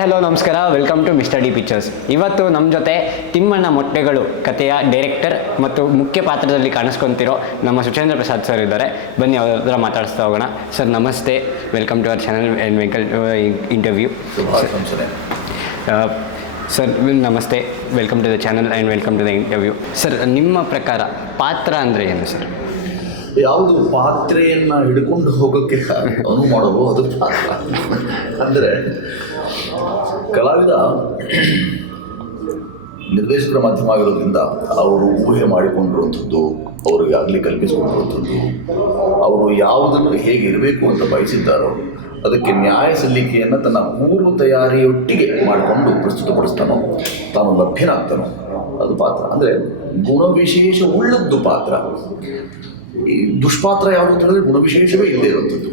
Hello ನಮಸ್ಕಾರ, welcome to mister D pictures. ಇವತ್ತು ನಮ್ಮ ಜೊತೆ ತಿಮ್ಮಣ್ಣ ಮೊಟ್ಟೆಗಳು ಕಥೆಯ ಡೈರೆಕ್ಟರ್ ಮತ್ತು ಮುಖ್ಯ ಪಾತ್ರದಲ್ಲಿ ಕಾಣಿಸ್ಕೊತಿರೋ ನಮ್ಮ ಸುಚೇಂದ್ರ ಪ್ರಸಾದ್ ಸರ್ ಇದ್ದಾರೆ. ಬನ್ನಿ ಅವ್ರ ಹತ್ರ ಮಾತಾಡಿಸ್ತಾ ಹೋಗೋಣ. ಸರ್ ನಮಸ್ತೆ, welcome to our channel and vehicle interview. Sir ನಮಸ್ತೆ, welcome to the channel and welcome to the interview. Sir ನಿಮ್ಮ ಪ್ರಕಾರ ಪಾತ್ರ ಅಂದರೆ ಏನು ಸರ್? ಯಾವುದು ಪಾತ್ರೆಯನ್ನು ಹಿಡ್ಕೊಂಡು ಹೋಗೋಕ್ಕೆ ಅನುವು ಮಾಡೋದು ಅದು ಪಾತ್ರ. ಅಂದರೆ ಕಲಾವಿದ ನಿರ್ದೇಶಕರ ಮಾಧ್ಯಮ ಆಗಿರೋದ್ರಿಂದ ಅವರು ಊಹೆ ಮಾಡಿಕೊಂಡಿರುವಂಥದ್ದು, ಅವ್ರಿಗೆ ಆಗಲಿ ಕಲ್ಪಿಸಿಕೊಂಡಿರುವಂಥದ್ದು, ಅವರು ಯಾವುದನ್ನು ಹೇಗೆ ಇರಬೇಕು ಅಂತ ಬಯಸಿದ್ದಾರೋ ಅದಕ್ಕೆ ನ್ಯಾಯ ಸಲ್ಲಿಕೆಯನ್ನು ತನ್ನ ಪೂರ್ವ ತಯಾರಿಯೊಟ್ಟಿಗೆ ಮಾಡಿಕೊಂಡು ಪ್ರಸ್ತುತಪಡಿಸ್ತಾನೋ, ತಾನು ಲಭ್ಯನಾಗ್ತಾನೋ ಅದು ಪಾತ್ರ. ಅಂದರೆ ಗುಣವಿಶೇಷ ಉಳ್ಳದ್ದು ಪಾತ್ರ. ಈ ದುಷ್ಪಾತ್ರ ಯಾವುದು ಅಂತ ಹೇಳಿದ್ರೆ ಗುಣವಿಶೇಷವೇ ಇಲ್ಲದೆ ಇರುವಂಥದ್ದು.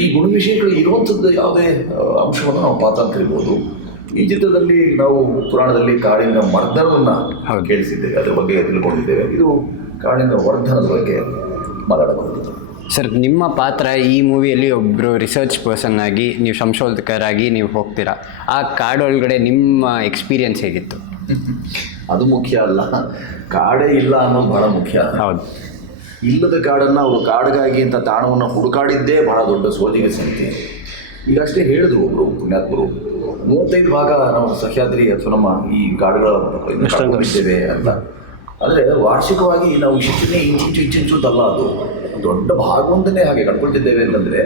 ಈ ಗುಣವಿಶೇಷಗಳು ಇರುವಂಥದ್ದು ಯಾವುದೇ ಅಂಶವನ್ನು ನಾವು ಪಾತ್ರ ಅಂತ ಕರಿಬೋದು. ಈ ಚಿತ್ರದಲ್ಲಿ ನಾವು ಪುರಾಣದಲ್ಲಿ ಕಾಡಿನ ಮರ್ದನವನ್ನು ಕೇಳಿಸಿದ್ದೇವೆ, ಅದರ ಬಗ್ಗೆ ತಿಳ್ಕೊಂಡಿದ್ದೇವೆ. ಇದು ಕಾಡಿನ ವರ್ಧನದ ಬಗ್ಗೆ ಮಾತಾಡಬಹುದು. ಸರ್ ನಿಮ್ಮ ಪಾತ್ರ ಈ ಮೂವಿಯಲ್ಲಿ ಒಬ್ಬರು ರಿಸರ್ಚ್ ಪರ್ಸನ್ ಆಗಿ, ನೀವು ಸಂಶೋಧಕರಾಗಿ ನೀವು ಹೋಗ್ತೀರಾ. ಆ ಕಾಡೊಳಗಡೆ ನಿಮ್ಮ ಎಕ್ಸ್ಪೀರಿಯನ್ಸ್ ಹೇಗಿತ್ತು? ಅದು ಮುಖ್ಯ ಅಲ್ಲ, ಕಾಡೇ ಇಲ್ಲ ಅನ್ನೋದು ಬಹಳ ಮುಖ್ಯ. ಹೌದು, ಇಲ್ಲದ ಕಾಡನ್ನು ಅವರು ಕಾಡಿಗಾಗಿ ಅಂತ ತಾಣವನ್ನು ಹುಡುಕಾಡಿದ್ದೇ ಬಹಳ ದೊಡ್ಡ ಸೋಜಿಗೆ ಸಂಗತಿ. ಈಗಷ್ಟೇ ಹೇಳಿದ್ರು ಒಬ್ಬರು ಪುಣ್ಯಾತ್ಮರು, 35 ಭಾಗ ನಾವು ಸಹ್ಯಾದ್ರಿ ಅಥವಾ ನಮ್ಮ ಈ ಕಾಡುಗಳ ಇದ್ದೇವೆ ಅಂತ. ಆದರೆ ವಾರ್ಷಿಕವಾಗಿ ನಾವು ಇಷ್ಟಿನೇ ಇಂಚಿಂಚುದ್ದಲ್ಲ, ಅದು ದೊಡ್ಡ ಭಾಗವೊಂದನ್ನೇ ಹಾಗೆ ಕಟ್ಕೊಳ್ತಿದ್ದೇವೆ ಅಂತಂದರೆ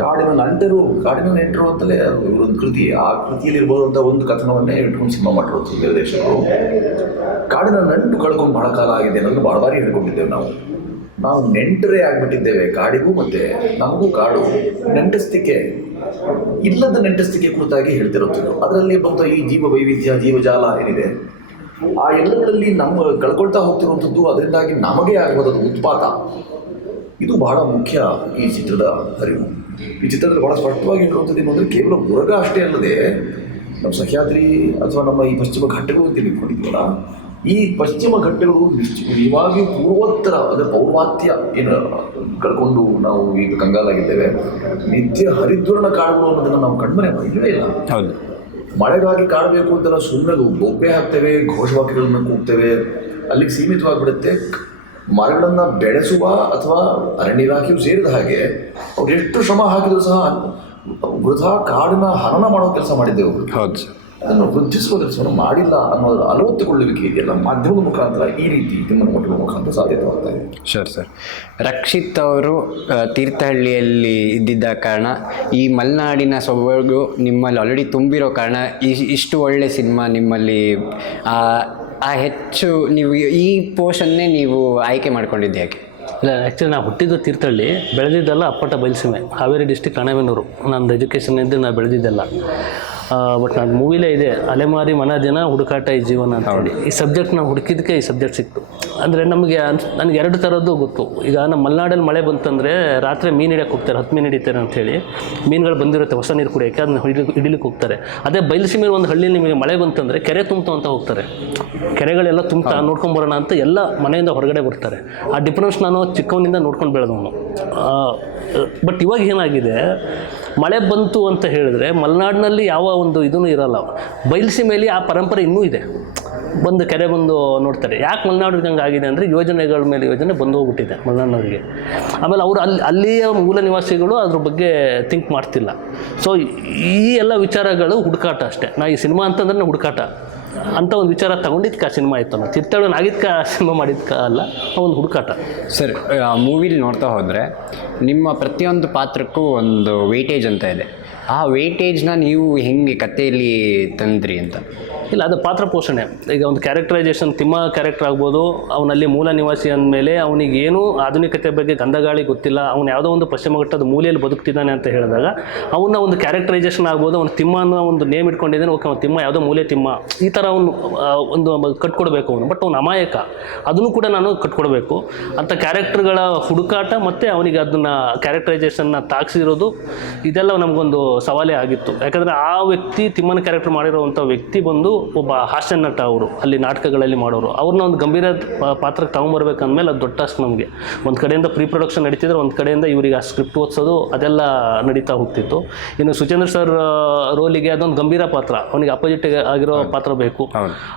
ಕಾಡಿನ ನೆಂಟರು ಅಂತಲೇ ಇವರೊಂದು ಕೃತಿ. ಆ ಕೃತಿಯಲ್ಲಿ ಇರ್ಬೋದಂಥ ಒಂದು ಕಥನವನ್ನೇ ಇಟ್ಕೊಂಡು ಸಿನಿಮಾ ಮಾಡಿರೋದು ನಿರ್ದೇಶಕರು. ಕಾಡಿನ ನಂಟು ಕಳ್ಕೊಂಡು ಬಹಳ ಕಾಲ ಆಗಿದೆ ಅನ್ನೋದು ಭಾಳ ಬಾರಿ ಹೇಳ್ಕೊಂಡಿದ್ದೇವೆ. ನಾವು ನೆಂಟರೇ ಆಗಿಬಿಟ್ಟಿದ್ದೇವೆ ಕಾಡಿಗೂ, ಮತ್ತು ನಮಗೂ ಕಾಡು ನೆಂಟಸ್ತಿಕೆ, ಇಲ್ಲದ ನೆಂಟಸ್ತಿಕೆ ಕುರಿತಾಗಿ ಹೇಳ್ತಿರುತ್ತದ್ದು. ಅದರಲ್ಲಿ ಬಂತ ಈ ಜೀವ ವೈವಿಧ್ಯ, ಜೀವಜಾಲ ಏನಿದೆ ಆ ಎಲ್ಲಗಳಲ್ಲಿ ನಮ್ಮ ಕಳ್ಕೊಳ್ತಾ ಹೋಗ್ತಿರುವಂಥದ್ದು, ಅದರಿಂದಾಗಿ ನಮಗೆ ಆಗುವುದು ಉತ್ಪಾತ. ಇದು ಬಹಳ ಮುಖ್ಯ ಈ ಚಿತ್ರದ ಅರಿವು. ಈ ಚಿತ್ರದಲ್ಲಿ ಬಹಳ ಸ್ಪಷ್ಟವಾಗಿ ಹೇಳುವಂಥದ್ದು ಏನು ಅಂದರೆ, ಕೇವಲ ಮುರುಘ ಅಷ್ಟೇ ಅಲ್ಲದೆ ನಮ್ಮ ಸಹ್ಯಾದ್ರಿ ಅಥವಾ ನಮ್ಮ ಈ ಪಶ್ಚಿಮ ಘಟ್ಟಗಳು ತಿಳ್ಕೊಂಡಿದ್ದೀವಲ್ಲ, ಈ ಪಶ್ಚಿಮ ಘಟ್ಟಗಳು ನಿಜವಾಗಿಯೂ ಪೂರ್ವೋತ್ತರ, ಅಂದರೆ ಪೌರ್ವಾತ್ಯ ಏನು ಕಳ್ಕೊಂಡು ನಾವು ಈಗ ಕಂಗಾಲಾಗಿದ್ದೇವೆ. ನಿತ್ಯ ಹರಿದ್ವರ್ಣ ಕಾಡುಗಳು ಅನ್ನೋದನ್ನು ನಾವು ಕಣ್ಮರೆ ಇಲ್ಲವೇ ಇಲ್ಲ. ಹೌದು, ಮಳೆಗಾಗಿ ಕಾಡಬೇಕು ಅಂತೆಲ್ಲ ಸುಮ್ಮನೆ ಬೊಬ್ಬೆ ಹಾಕ್ತೇವೆ, ಘೋಷವಾಕ್ಯಗಳನ್ನು ಕೂಗ್ತೇವೆ, ಅಲ್ಲಿಗೆ ಸೀಮಿತವಾಗಿಬಿಡುತ್ತೆ. ಮರಗಳನ್ನು ಬೆಳೆಸುವ ಅಥವಾ ಅರಣ್ಯ ಇಲಾಖೆಯು ಸೇರಿದ ಹಾಗೆ ಅವ್ರು ಎಷ್ಟು ಶ್ರಮ ಹಾಕಿದರೂ ಸಹ ವೃಥಾ ಕಾಡಿನ ಹನನ ಮಾಡೋ ಕೆಲಸ ಮಾಡಿದ್ದೆವು. ಹೌದು ಸರ್, ಅದನ್ನು ವೃದ್ಧಿಸುವ ಕೆಲಸವನ್ನು ಮಾಡಿಲ್ಲ ಅನ್ನೋದು ಅಲವತ್ತುಕೊಳ್ಳುವಿಕೆ ಇದೆಯಲ್ಲ ಮಾಧ್ಯಮದ ಮುಖಾಂತರ ಈ ರೀತಿ ತಿಮ್ಮನ ಮೊಟ್ಟೆಗಳ ಮುಖಾಂತರ ಸಾಧ್ಯವಾಗ್ತಾ ಇದೆ. ಸರ್ ರಕ್ಷಿತ್ ಅವರು ತೀರ್ಥಹಳ್ಳಿಯಲ್ಲಿ ಇದ್ದಿದ್ದ ಕಾರಣ, ಈ ಮಲೆನಾಡಿನ ಸೊಬಗು ನಿಮ್ಮಲ್ಲಿ ಆಲ್ರೆಡಿ ತುಂಬಿರೋ ಕಾರಣ ಇಷ್ಟು ಒಳ್ಳೆ ಸಿನಿಮಾ ನಿಮ್ಮಲ್ಲಿ ಹೆಚ್ಚು ನೀವು ಈ ಪೋರ್ಷನ್ನೇ ನೀವು ಆಯ್ಕೆ ಮಾಡ್ಕೊಂಡಿದ್ದು ಯಾಕೆ? ಇಲ್ಲ, ಆ್ಯಕ್ಚುಲಿ ನಾನು ಹುಟ್ಟಿದ್ದು ತೀರ್ಥಹಳ್ಳಿ, ಬೆಳೆದಿದ್ದೆಲ್ಲ ಅಪ್ಪಟ ಬಯಲುಸೀಮೆ, ಹಾವೇರಿ ಡಿಸ್ಟಿಕ್ ಅಣೆಬೆನ್ನೂರು. ನಂದು ಎಜುಕೇಷನ್ ಇದ್ದು ನಾನು ಬೆಳೆದಿದ್ದೆಲ್ಲ. ಬಟ್ ನಾನು ಮೂವಿಲೇ ಇದೆ, ಅಲೆಮಾರಿ ಮನದಿನ ಹುಡುಕಾಟ ಈ ಜೀವನ ಅಂತ ಹೇಳಿ. ಈ ಸಬ್ಜೆಕ್ಟ್ ನಾನು ಹುಡುಕಿದ್ದಕ್ಕೆ ಈ ಸಬ್ಜೆಕ್ಟ್ ಸಿಕ್ತು. ಅಂದರೆ ನನಗೆ 2 ಥರದ್ದು ಗೊತ್ತು. ಈಗ ನಮ್ಮ ಮಲೆನಾಡಲ್ಲಿ ಮಳೆ ಬಂತಂದರೆ ರಾತ್ರಿ ಮೀನು ಹಿಡಿಯೋಕೆ ಹೋಗ್ತಾರೆ, 10 ಮೀನು ಹಿಡಿತಾರೆ ಅಂಥೇಳಿ. ಮೀನುಗಳು ಬಂದಿರುತ್ತೆ ಹೊಸ ನೀರು ಕುಡಿಯೋಕ್ಕೆ, ಅದನ್ನ ಹಿಡಿಲಿಕ್ಕೆ ಹೋಗ್ತಾರೆ. ಅದೇ ಬಯಲುಸೀಮೆಯಲ್ಲಿ ಒಂದು ಹಳ್ಳಿ ನಿಮಗೆ ಮಳೆ ಬಂತಂದರೆ ಕೆರೆ ತುಂಬ್ತಾ ಅಂತ ಹೋಗ್ತಾರೆ. ಕೆರೆಗಳೆಲ್ಲ ತುಂಬ್ತಾ ನೋಡ್ಕೊಂಬರೋಣ ಅಂತ ಎಲ್ಲ ಮನೆಯಿಂದ ಹೊರಗಡೆ ಬರ್ತಾರೆ. ಆ ಡಿಫ್ರೆನ್ಸ್ ನಾನು ಚಿಕ್ಕವನಿಂದ ನೋಡ್ಕೊಂಡು ಬೆಳೆದವನು. ಬಟ್ ಇವಾಗ ಏನಾಗಿದೆ, ಮಳೆ ಬಂತು ಅಂತ ಹೇಳಿದ್ರೆ ಮಲೆನಾಡಿನಲ್ಲಿ ಯಾವ ಒಂದು ಇದೂ ಇರಲ್ಲ. ಬಯಲುಸೀಮೆಯಲ್ಲಿ ಆ ಪರಂಪರೆ ಇನ್ನೂ ಇದೆ. ಬಂದು ಕೆರೆ ಬಂದು ನೋಡ್ತಾರೆ. ಯಾಕೆ ಮಲೆನಾಡಿಗೆ ಹಂಗೆ ಆಗಿದೆ ಅಂದರೆ ಯೋಜನೆಗಳ ಮೇಲೆ ಯೋಜನೆ ಬಂದು ಹೋಗ್ಬಿಟ್ಟಿದೆ ಮಲೆನಾಡಿನವರಿಗೆ. ಆಮೇಲೆ ಅವರು ಅಲ್ಲಿಯ ಮೂಲ ನಿವಾಸಿಗಳು ಅದ್ರ ಬಗ್ಗೆ ಥಿಂಕ್ ಮಾಡ್ತಿಲ್ಲ. ಸೊ ಈ ಎಲ್ಲ ವಿಚಾರಗಳು ಹುಡುಕಾಟ ಅಷ್ಟೇ. ನಾ ಈ ಸಿನಿಮಾ ಅಂತಂದ್ರೆ ಹುಡುಕಾಟ ಅಂತ ಒಂದು ವಿಚಾರ ತಗೊಂಡಿದ್ಕ ಸಿನಿಮಾ ಇತ್ತು. ನಾವು ತೀರ್ಥಹಳ್ಳಿ ಆಗಿದ್ಕ ಸಿನಿಮಾ ಮಾಡಿದ್ಕ ಅಲ್ಲ, ಒಂದು ಹುಡುಕಾಟ. ಸರ್ ಮೂವಿಲಿ ನೋಡ್ತಾ ಹೋದರೆ ನಿಮ್ಮ ಪ್ರತಿಯೊಂದು ಪಾತ್ರಕ್ಕೂ ಒಂದು ವೇಟೇಜ್ ಅಂತ ಇದೆ. ಆ ವೇಟೇಜ್ನ ನೀವು ಹೆಂಗೆ ಕಥೆಯಲ್ಲಿ ತಂದ್ರಿ ಅಂತ? ಇಲ್ಲ, ಅದು ಪಾತ್ರ ಪೋಷಣೆ. ಈಗ ಒಂದು ಕ್ಯಾರೆಕ್ಟರೈಸೇಷನ್, ತಿಮ್ಮ ಕ್ಯಾರೆಕ್ಟರ್ ಆಗ್ಬೋದು, ಅವನಲ್ಲಿ ಮೂಲ ನಿವಾಸಿ ಅಂದಮೇಲೆ ಅವನಿಗೇನು ಆಧುನಿಕತೆ ಬಗ್ಗೆ ಗಂಧಗಾಳಿ ಗೊತ್ತಿಲ್ಲ, ಅವನು ಯಾವುದೋ ಒಂದು ಪಶ್ಚಿಮ ಘಟ್ಟದ ಮೂಲೆಯಲ್ಲಿ ಬದುಕ್ತಿದ್ದಾನೆ ಅಂತ ಹೇಳಿದಾಗ ಅವನ ಒಂದು ಕ್ಯಾರೆಕ್ಟರೈಸೇಷನ್ ಆಗ್ಬೋದು. ಅವನು ತಿಮ್ಮ ಅನ್ನೋ ಒಂದು ನೇಮ್ ಇಟ್ಕೊಂಡಿದ್ದಾನೆ, ಓಕೆ ಅವ್ನು ತಿಮ್ಮ, ಯಾವುದೋ ಮೂಲೆ ತಿಮ್ಮ, ಈ ಥರ ಒಂದು ಕಟ್ಕೊಡ್ಬೇಕು ಅವನು. ಬಟ್ ಅವನು ಅಮಾಯಕ, ಅದನ್ನು ಕೂಡ ನಾನು ಕಟ್ಕೊಡ್ಬೇಕು ಅಂತ ಕ್ಯಾರೆಕ್ಟರ್ಗಳ ಹುಡುಕಾಟ, ಮತ್ತು ಅವನಿಗೆ ಅದನ್ನು ಕ್ಯಾರೆಕ್ಟರೈಸೇಷನ್ನ ತಾಗಿಸಿರೋದು, ಇದೆಲ್ಲ ನಮಗೊಂದು ಸವಾಲೇ ಆಗಿತ್ತು. ಯಾಕಂದರೆ ಆ ವ್ಯಕ್ತಿ, ತಿಮ್ಮನ ಕ್ಯಾರೆಕ್ಟರ್ ಮಾಡಿರೋವಂಥ ವ್ಯಕ್ತಿ ಬಂದು ಒಬ್ಬ ಹಾಸ್ಯ ನಟ ಅವರು ಅಲ್ಲಿ ನಾಟಕಗಳಲ್ಲಿ ಮಾಡೋರು, ಅವ್ರನ್ನ ಒಂದು ಗಂಭೀರ ಪಾತ್ರಕ್ಕೆ ತಗೊಂಬರ್ಬೇಕಂದ್ಮೇಲೆ ಅದು ದೊಡ್ಡ ಟಾಸ್ಕ್ ನಮಗೆ. ಒಂದು ಕಡೆಯಿಂದ ಪ್ರೀ ಪ್ರೊಡಕ್ಷನ್ ನಡೀತಿದ್ರೆ, ಒಂದು ಕಡೆಯಿಂದ ಇವರಿಗೆ ಆ ಸ್ಕ್ರಿಪ್ಟ್ ಓದಿಸೋದು ಅದೆಲ್ಲ ನಡೀತಾ ಹೋಗ್ತಿತ್ತು. ಇನ್ನು ಸುಚೇಂದ್ರ ಸರ್ ರೋಲಿಗೆ ಅದೊಂದು ಗಂಭೀರ ಪಾತ್ರ, ಅವನಿಗೆ ಅಪೋಸಿಟ್ ಆಗಿರೋ ಪಾತ್ರ ಬೇಕು.